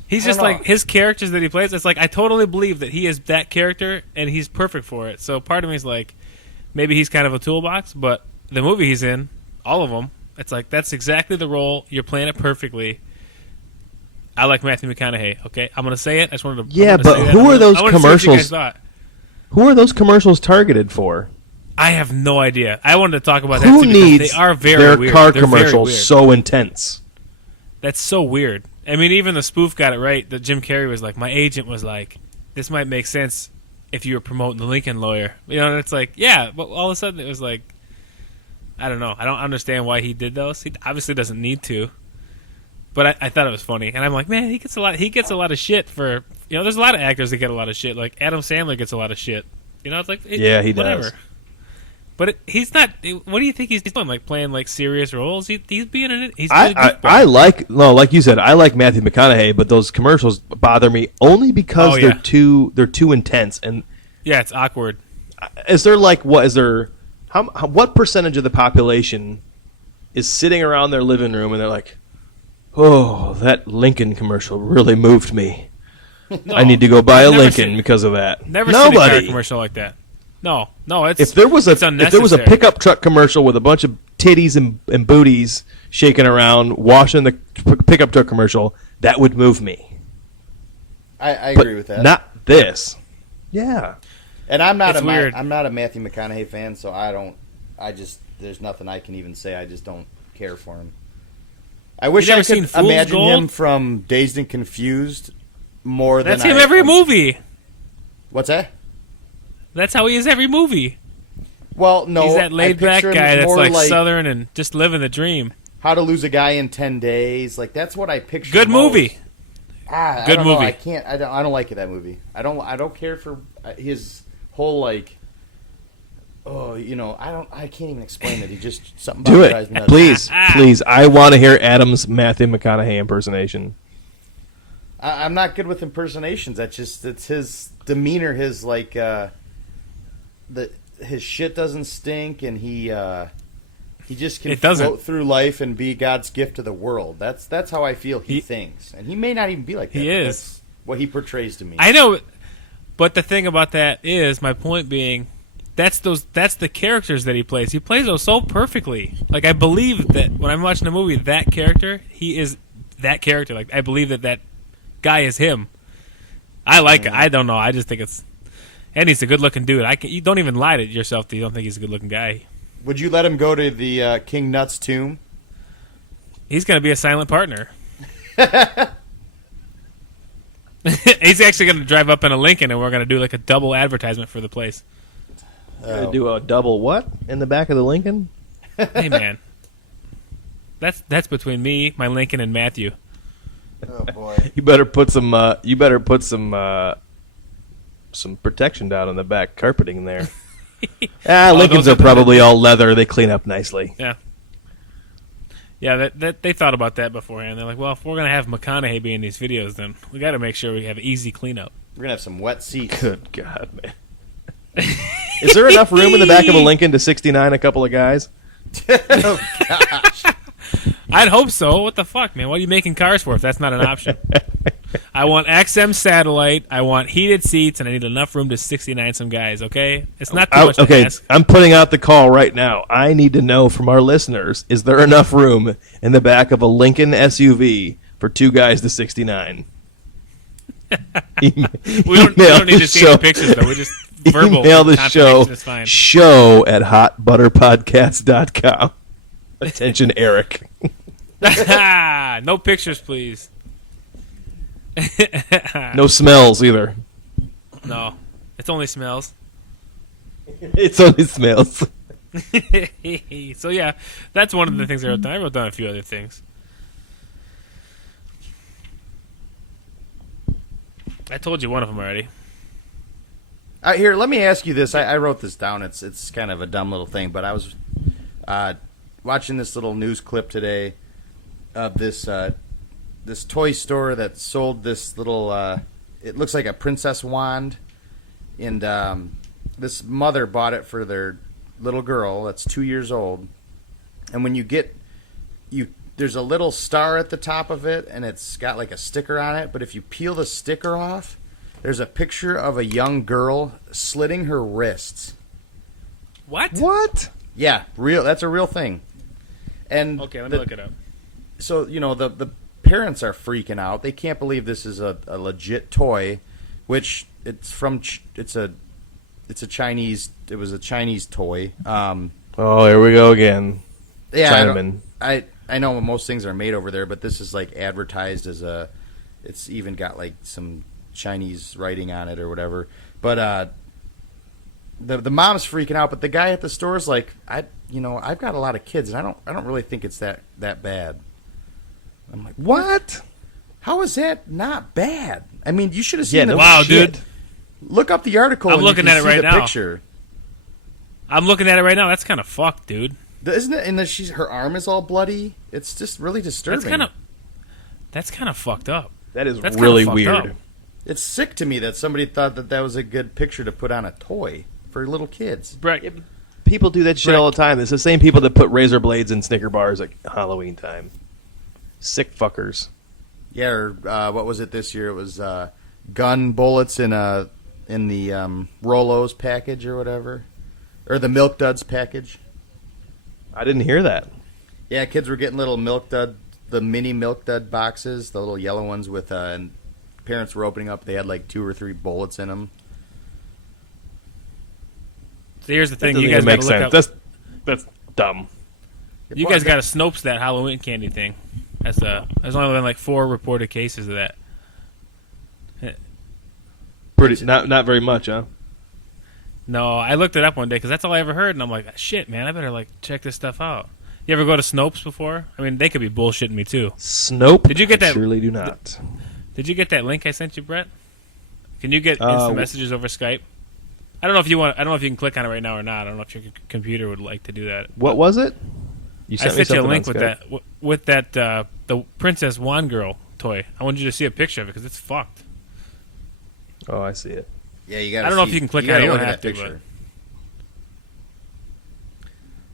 He's I don't just know. like his characters that he plays. It's like I totally believe that he is that character and he's perfect for it. So part of me is like, maybe he's kind of a toolbox. But the movie he's in, all of them, it's like that's exactly the role. You're playing it perfectly. I like Matthew McConaughey. Okay, I'm gonna say it. I just wanted to. Yeah, I wanted to but say that. who are those I wanted to see what you guys commercials? thought. Who are those commercials targeted for? I have no idea. I wanted to talk about that Who too because needs they are very their weird. car They're very commercials weird. so intense? That's so weird. I mean, even the spoof got it right. That Jim Carrey was like, my agent was like, this might make sense if you were promoting the Lincoln Lawyer. And it's like, yeah, but all of a sudden it was like, I don't know. I don't understand why he did those. He obviously doesn't need to. But I thought it was funny, and I'm like, man, he gets a lot of shit for There's a lot of actors that get a lot of shit. Like Adam Sandler gets a lot of shit. It's like Yeah, he whatever. does. But he's not. What do you think he's doing? Like playing like serious roles? He's being in it. He's being a I goofball. like you said, I like Matthew McConaughey, but those commercials bother me only because Oh, yeah. they're too intense. And Yeah, it's awkward. is there like what percentage of the population is sitting around their living room and they're like, oh, that Lincoln commercial really moved me. No, I need to go buy a I've never Lincoln seen- because of that. Never seen a car Nobody. commercial like that. No, it's If there was it's a pickup truck commercial with a bunch of titties and booties shaking around, watching the pickup truck commercial, that would move me. I But agree with that. not this. Yeah. And I'm not It's weird. I'm not a Matthew McConaughey fan, so there's nothing I can even say. I just don't care for him. I wish never I seen could Fool's imagine Gold? him from Dazed and Confused more That's than him I, every movie. What's that? That's how he is every movie. Well, no, He's that laid back I picture him guy that's more like southern and just living the dream. How to Lose a Guy in 10 Days. Like that's what I picture. Good most. movie. I Good don't know. movie. I can't. I don't like that movie. I don't care for his whole like. Oh, I can't even explain it. He just something Do about drives me it. nuts. Please. Please. I want to hear Adam's Matthew McConaughey impersonation. I'm not good with impersonations. It's his demeanor. His like his shit doesn't stink, and he just can It doesn't. float through life and be God's gift to the world. That's how I feel he thinks, and he may not even be like that. He but is. that's what he portrays to me. I know, but the thing about that is, my point being, that's the characters that he plays. He plays those so perfectly. Like I believe that when I'm watching a movie, that character, he is that character. Like I believe that guy is him. I like it. I don't know. I just think it's, and he's a good-looking dude. You don't even lie to yourself that you don't think he's a good-looking guy. Would you let him go to the King Nuts tomb? He's going to be a silent partner. He's actually going to drive up in a Lincoln, and we're going to do like a double advertisement for the place. Gonna do a double what in the back of the Lincoln? Hey, man, that's between me, my Lincoln, and Matthew. Oh boy. You better put some. Some protection down on the back carpeting there. Lincolns those are probably all leather. They clean up nicely. Yeah. Yeah, that they thought about that beforehand. They're like, well, if we're going to have McConaughey be in these videos, then we got to make sure we have easy cleanup. We're gonna have some wet seats. Good God, man. Is there enough room in the back of a Lincoln to 69 a couple of guys? Oh gosh. I'd hope so. What the fuck, man? What are you making cars for if that's not an option? I want XM satellite, I want heated seats, and I need enough room to 69 some guys, okay? It's not too much to Okay, ask. I'm putting out the call right now. I need to know from our listeners, is there enough room in the back of a Lincoln SUV for two guys to 69? We don't need to see any pictures, though. We just verbal Email the show, confirmation is fine. show at hotbutterpodcast.com. Attention, Eric. No pictures, please. No smells either. No. It's only smells. It's only smells. So, yeah, that's one of the things I wrote down. I wrote down a few other things. I told you one of them already. Here, let me ask you this. I wrote this down. It's kind of a dumb little thing, but I was watching this little news clip today of this toy store that sold this little. It looks like a princess wand, and this mother bought it for their little girl that's 2 years old. And when there's a little star at the top of it, and it's got like a sticker on it. But if you peel the sticker off, there's a picture of a young girl slitting her wrists. What? What? Yeah, real. That's a real thing. And Okay, let me look it up. So the parents are freaking out. They can't believe this is a legit toy, which it's a Chinese. It was a Chinese toy. Oh, here we go again. Yeah, Chinaman. I know most things are made over there, but this is like advertised as it's even got like some Chinese writing on it or whatever. But the mom's freaking out, but the guy at the store is like, I've got a lot of kids, and I don't really think it's that bad. I'm like, What? how is that not bad? I mean, you should have seen Yeah, the no Wow, shit. dude. Look up the article. I'm and looking you at can it see right the now. Picture. I'm looking at it right now. That's kind of fucked, dude. Isn't it? And then her arm is all bloody. It's just really disturbing. That's kind of fucked up. That is That's really kinda fucked weird. up. It's sick to me that somebody thought that was a good picture to put on a toy for little kids. Brett, People do that shit all the time. It's the same people that put razor blades in Snicker bars at Halloween time. Sick fuckers. Yeah, or what was it this year? It was gun bullets in the Rolos package or whatever, or the Milk Duds package. I didn't hear that. Yeah, kids were getting little the mini Milk Dud boxes, the little yellow ones with, and parents were opening up. They had like 2 or 3 bullets in them. so here's the thing. That You doesn't guys even got make to look sense. up. That's dumb. You guys got to Snopes that Halloween candy thing. There's only been like 4 reported cases of that. Pretty not very much, huh? No, I looked it up one day because that's all I ever heard, and I'm like, shit, man, I better like check this stuff out. You ever go to Snopes before? I mean, they could be bullshitting me too. Snope. Did you get I that- Surely do not. Did you get that link I sent you, Brett? Can you get instant messages over Skype? I don't know if you want. I don't know if you can click on it right now or not. I don't know if your computer would like to do that. What was it? You I sent me sent you a something link on with Skype. that with that the Princess Wand Girl toy. I wanted you to see a picture of it because it's fucked. Oh, I see it. Yeah, you got. I don't know if you can click on it. You don't have to, but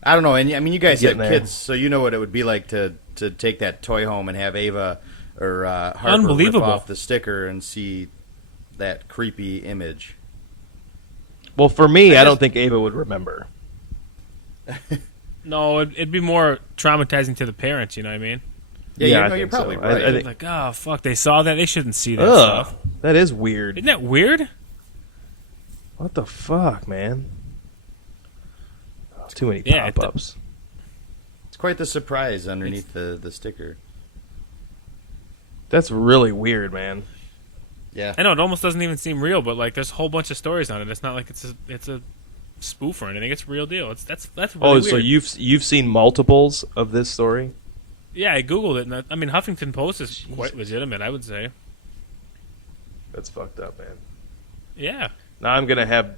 I don't know, and I mean, you guys have Getting there. kids, so you know what it would be like to take that toy home and have Ava or Harper rip Unbelievable. off the sticker and see that creepy image. Well, for me, I don't think Ava would remember. no, it'd be more traumatizing to the parents. You know what I mean? Yeah, I you're think probably so. right. I think- Like, oh fuck, they saw that. They shouldn't see that Ugh, stuff. that is weird. Isn't that weird? What the fuck, man? Too many Yeah, it- pop-ups. It's quite the surprise underneath the sticker. That's really weird, man. Yeah. I know it almost doesn't even seem real, but like there's a whole bunch of stories on it. It's not like it's a spoof or anything. It's a real deal. That's really Oh, weird. so you've seen multiples of this story? Yeah, I googled it. And I mean, Huffington Post is quite legitimate, I would say. That's fucked up, man. Yeah, Now I'm gonna have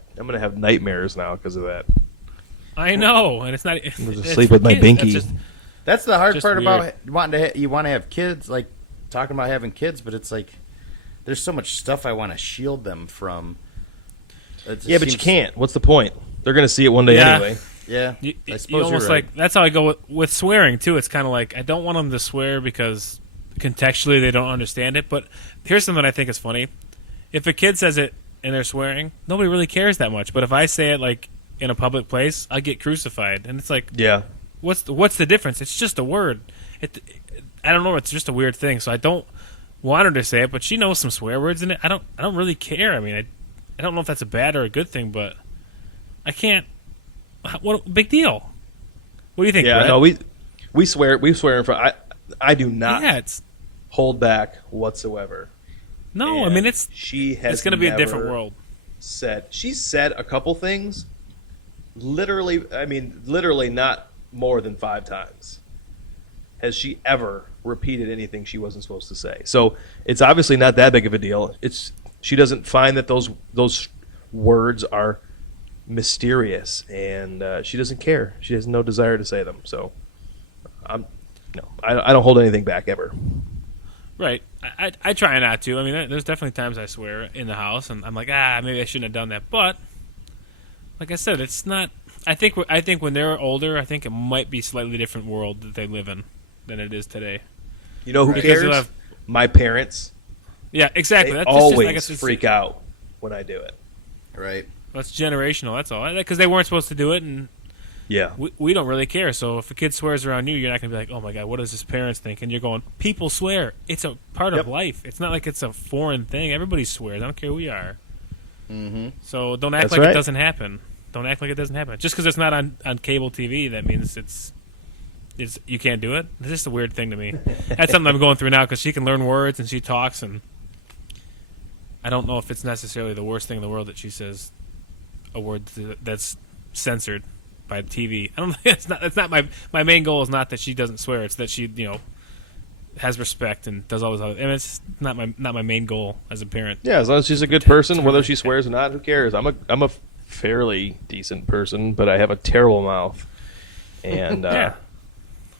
nightmares now because of that. I know, and it's not. I'm gonna it's sleep for with my kids. binky. That's just- That's the hard Just part weird. about wanting to. You want to have kids, like talking about having kids, but it's like there's so much stuff I want to shield them from. It just Yeah, but you seems- can't. What's the point? They're gonna see it one day Yeah. anyway. Yeah, You, I you suppose almost you're right. like that's how I go with swearing too. It's kind of like I don't want them to swear because contextually they don't understand it. But here's something I think is funny: if a kid says it and they're swearing, nobody really cares that much. But if I say it like in a public place, I get crucified, and it's like, Yeah. what's the difference? It's just a word. I don't know. It's just a weird thing. So I don't want her to say it, but she knows some swear words in it. I don't really care. I mean, I don't know if that's a bad or a good thing, but I can't. What big deal? What do you think? Yeah. Brett? No, we swear in front. I do not Yeah, it's hold back whatsoever. no. I And mean, she has. it's going to be a different never world. She's said a couple things. Literally not more than 5 times has she ever repeated anything she wasn't supposed to say. So it's obviously not that big of a deal. She doesn't find that those words are mysterious, and she doesn't care. She has no desire to say them. So I don't hold anything back ever. Right. I try not to. I mean, there's definitely times I swear in the house, and I'm like, maybe I shouldn't have done that. But like I said, it's not. I think when they're older, I think it might be a slightly different world that they live in than it is today. You know who Because cares? you'll have- My parents. Yeah, exactly. They That's just, always I guess it's, freak out when I do it. right. That's generational. That's all. Because they weren't supposed to do it, and Yeah. we don't really care. So if a kid swears around you, you're not going to be like, oh my god, what does his parents think? And you're going, people swear. It's a part Yep. of life. It's not like it's a foreign thing. Everybody swears. I don't care who you are. Mm-hmm. So don't act That's like right. it doesn't happen. Don't act like it doesn't happen. Just because it's not on cable TV, that means it's you can't do it. It's just a weird thing to me. That's something I'm going through now because she can learn words and she talks, and I don't know if it's necessarily the worst thing in the world that she says a word that's censored by TV. I don't. It's not my main goal is not that she doesn't swear. It's that she has respect and does all those other. And it's not my main goal as a parent. Yeah, as long as she's a good person, whether she swears or not, who cares? I'm a fairly decent person, but I have a terrible mouth. And Yeah.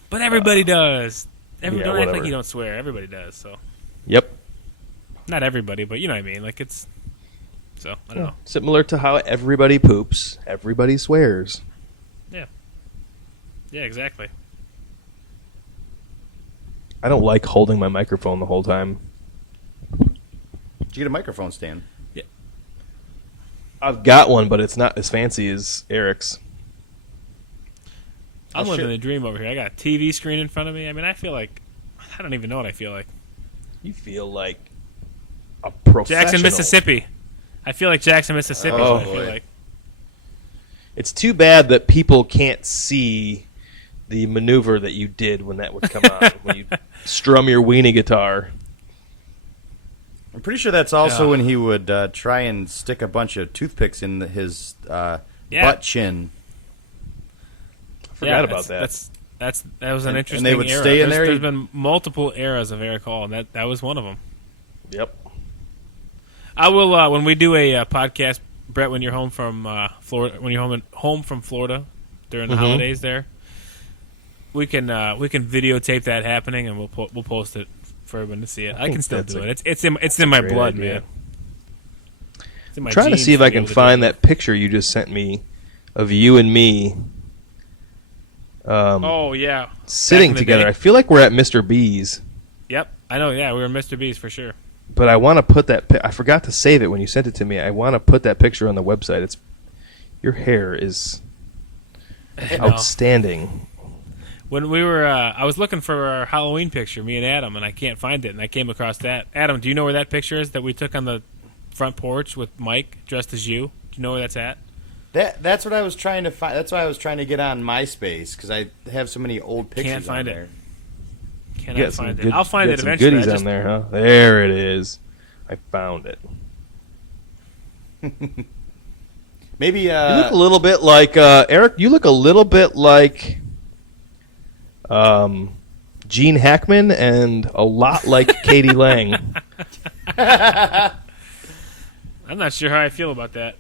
But everybody does. Don't act whatever. like you don't swear. Everybody does. So yep, not everybody, but you know what I mean. Like it's. So I don't know. similar to how everybody poops, everybody swears. Yeah, exactly. I don't like holding my microphone the whole time. Did you get a microphone stand? I've got one, but it's not as fancy as Eric's. I'm Oh, living shit. the dream over here. I got a TV screen in front of me. I mean, I feel like I don't even know what I feel like. You feel like a professional. Jackson, Mississippi. I feel like Jackson, Mississippi. is Oh, what I feel boy. like. It's too bad that people can't see the maneuver that you did when that would come on, when you strum your weenie guitar. I'm pretty sure that's also Yeah. when he would try and stick a bunch of toothpicks in his butt chin. I forgot about That was an And interesting they would era. stay in There's- there? There's been multiple eras of Eric Hall, and that was one of them. Yep. I will when we do a podcast, Brett. When you're home from Florida, when you're home from Florida during the holidays, there, we can videotape that happening, and we'll post it for everyone to see it. I think can still that's do a it. It's in my great blood, idea. man. It's in my I'm trying to genes see if I be can able to do find it. that picture you just sent me of you and me Oh yeah, sitting Back in the together. day. I feel like we're at Mr. B's, Yep, I know. Yeah, we were Mr. B's for sure. but I want to put that. I forgot to save it when you sent it to me. I want to put that picture on the website. It's your hair is No. outstanding. When we were, I was looking for our Halloween picture, me and Adam, and I can't find it. And I came across that. Adam, do you know where that picture is that we took on the front porch with Mike dressed as you? Do you know where that's at? That's what I was trying to find. That's why I was trying to get on MySpace because I have so many old pictures. Can't find on it. there. You Cannot got some find it. good- I'll find you it got some eventually. goodies I just- on there, huh? There it is. I found it. Maybe You look a little bit like Eric. You look a little bit like Gene Hackman, and a lot like Katie Lang. I'm not sure how I feel about that.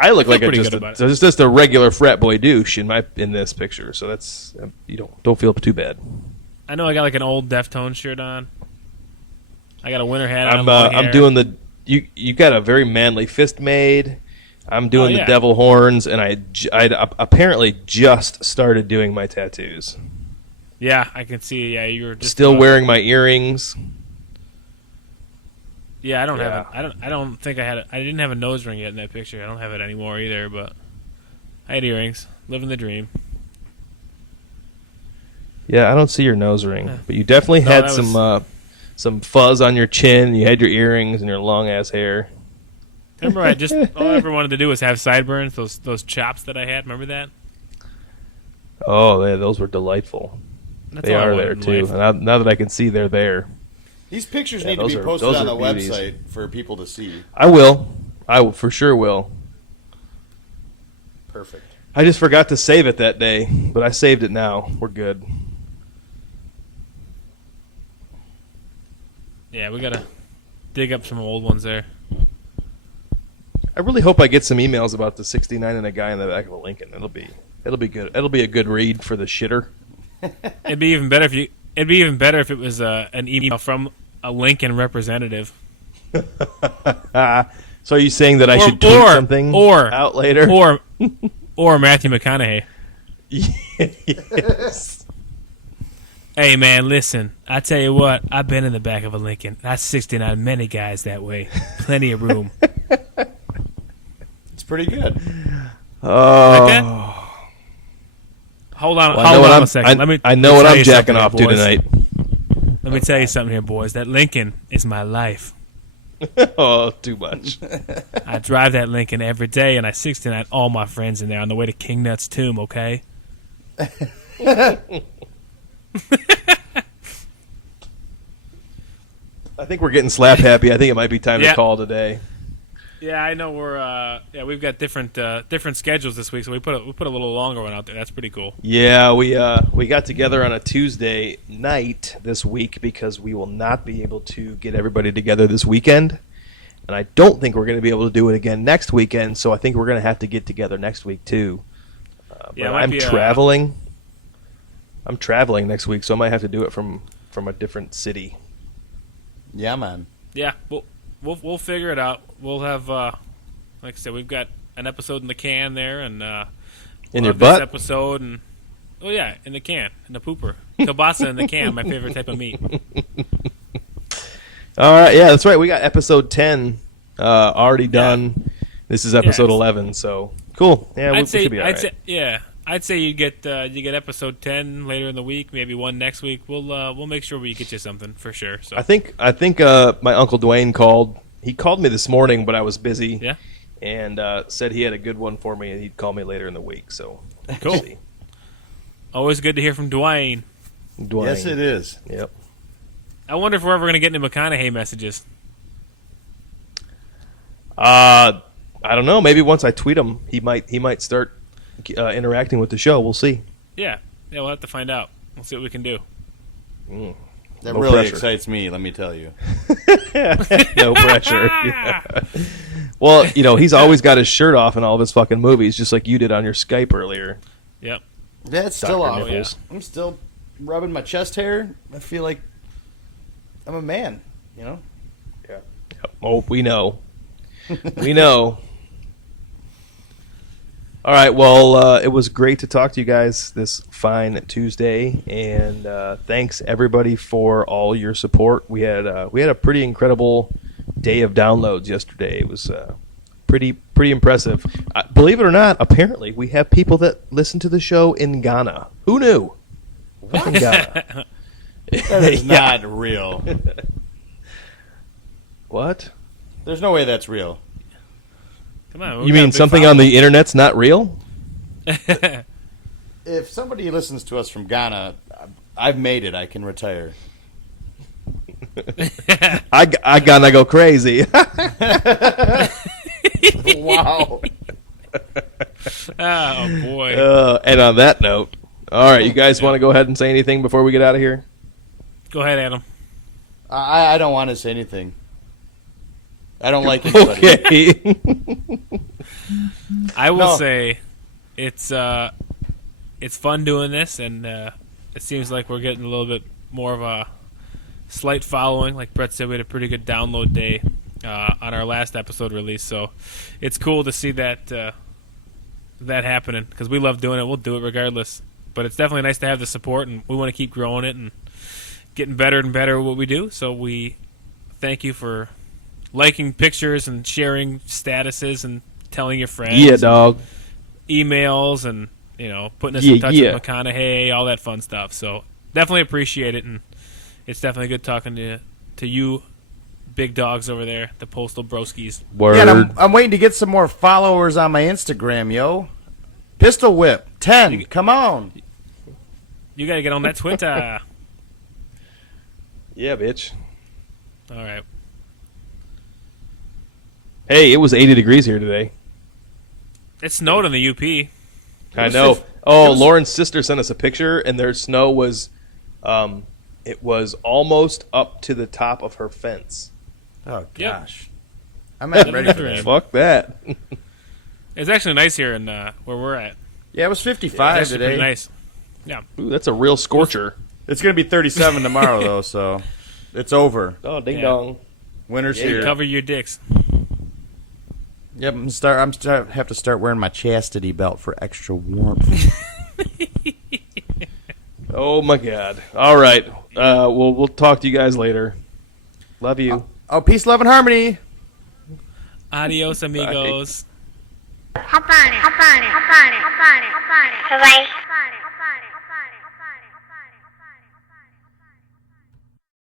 I look feel like pretty just good a, about it. so just a regular frat boy douche in this picture. So that's you don't feel too bad. I know I got like an old Deftones shirt on. I got a winter hat on. I'm long I'm hair. doing the you got a very manly fist made. I'm doing Oh, yeah. the devil horns, and I apparently just started doing my tattoos. Yeah, I can see. Yeah, you were just Still about- wearing my earrings. Yeah, I don't Yeah. have it. I don't think I had it. I didn't have a nose ring yet in that picture. I don't have it anymore either. But I had earrings. Living the dream. Yeah, I don't see your nose ring, but you definitely No, had that was- some fuzz on your chin. You had your earrings and your long ass hair. Remember, all I ever wanted to do was have sideburns. Those chops that I had. Remember that? Oh, yeah, those were delightful. That's They all I are wanted there in too. life. Now that I can see they're there, these pictures Yeah, need to those be are- posted those on are the beauties. website for people to see. I will. For sure will. Perfect. I just forgot to save it that day, but I saved it now. We're good. Yeah, we gotta dig up some old ones there. I really hope I get some emails about the 69 and a guy in the back of a Lincoln. It'll be good. It'll be a good read for the shitter. It'd be even better if it was an email from a Lincoln representative. So are you saying that I should tweet something out later? or Matthew McConaughey. Yes. Hey man, listen. I tell you what, I've been in the back of a Lincoln. That's 69. Many guys that way. Plenty of room. It's pretty good. Oh. Like that? Hold on, Well, I know hold what on I'm- a second. I know let what me tell I'm you jacking something off here, to boys. tonight. Let me tell you something here, boys. That Lincoln is my life. Oh, too much. I drive that Lincoln every day, and I 69 all my friends in there on the way to King Nut's tomb. Okay. I think we're getting slap happy. I think it might be time Yeah. to call today. Yeah, I know we've got different schedules this week, so we put a little longer one out there. That's pretty cool. Yeah, we got together on a Tuesday night this week because we will not be able to get everybody together this weekend. and I don't think we're going to be able to do it again next weekend. So I think we're going to have to get together next week too. Yeah, it But might I'm be, traveling. I'm traveling next week, so I might have to do it from a different city. Yeah, man. Yeah, we'll figure it out. We'll have, like I said, we've got an episode in the can there, and In your this butt? episode, and in the can, in the pooper, kielbasa in the can, my favorite type of meat. All right, yeah, that's right. We got episode 10 already done. This is episode it's- 11, so cool. Yeah, we I'd say, should be all right. I'd say you get episode 10 later in the week, maybe one next week. We'll make sure we get you something for sure. So I think my uncle Dwayne called. He called me this morning, but I was busy. Yeah. And said he had a good one for me, and he'd call me later in the week. So Cool. we'll see. Always good to hear from Dwayne. Dwayne. Yes, it is. Yep. I wonder if we're ever going to get any McConaughey messages. I don't know. Maybe once I tweet him, he might start interacting with the show. We'll see. Yeah, we'll have to find out. We'll see what we can do. That No really pressure. excites me, let me tell you. No pressure. Yeah. Well, he's always got his shirt off in all of his fucking movies, just like you did on your Skype earlier. Yep. Yeah, it's still Dr. off. Nichols. I'm still rubbing my chest hair. I feel like I'm a man, Yep. Oh, we know. We know. All right. Well, it was great to talk to you guys this fine Tuesday, and thanks everybody for all your support. We had a pretty incredible day of downloads yesterday. It was pretty impressive. Believe it or not, apparently we have people that listen to the show in Ghana. Who knew? In Ghana. That is not real. What? There's no way that's real. Come on. You mean something on the internet's not real? If somebody listens to us from Ghana, I've made it. I can retire. I gonna go crazy. Wow. Oh boy. And on that note, all right, you guys want to go ahead and say anything before we get out of here? Go ahead, Adam. I don't want to say anything. I don't like anybody. Okay. I will No. say, it's fun doing this, and it seems like we're getting a little bit more of a slight following. Like Brett said, we had a pretty good download day on our last episode release, so it's cool to see that that happening because we love doing it. We'll do it regardless, but it's definitely nice to have the support, and we want to keep growing it and getting better and better at what we do. So we thank you for liking pictures and sharing statuses and telling your friends. Yeah, dog. Emails and putting us Yeah, in touch yeah. with McConaughey, all that fun stuff. So definitely appreciate it, and it's definitely good talking to you, big dogs over there, the Postal Broskies. Word. Yeah, and I'm waiting to get some more followers on my Instagram, yo. Pistol Whip 10. Come on. You got to get on that Twitter. Yeah, bitch. All right. Hey, it was 80 degrees here today. It snowed in the UP. I know. Oh, Lauren's sister sent us a picture, and their snow was, it was almost up to the top of her fence. Oh, Yep. gosh. I'm not ready for Dream. that. Fuck that. It's actually nice here in where we're at. Yeah, it was 55 It's actually today. pretty nice. Yeah. Ooh, that's a real scorcher. It's going to be 37 tomorrow, though, so it's over. Oh, ding Yeah. dong. Winter's Yeah, here. Cover your dicks. Yep, have to start wearing my chastity belt for extra warmth. Oh my God. All right. We'll talk to you guys later. Love you. Oh, peace, love, and harmony. Adios, amigos. Hop on it, hop on it, hop on it, hop on it, hop on it. Bye-bye.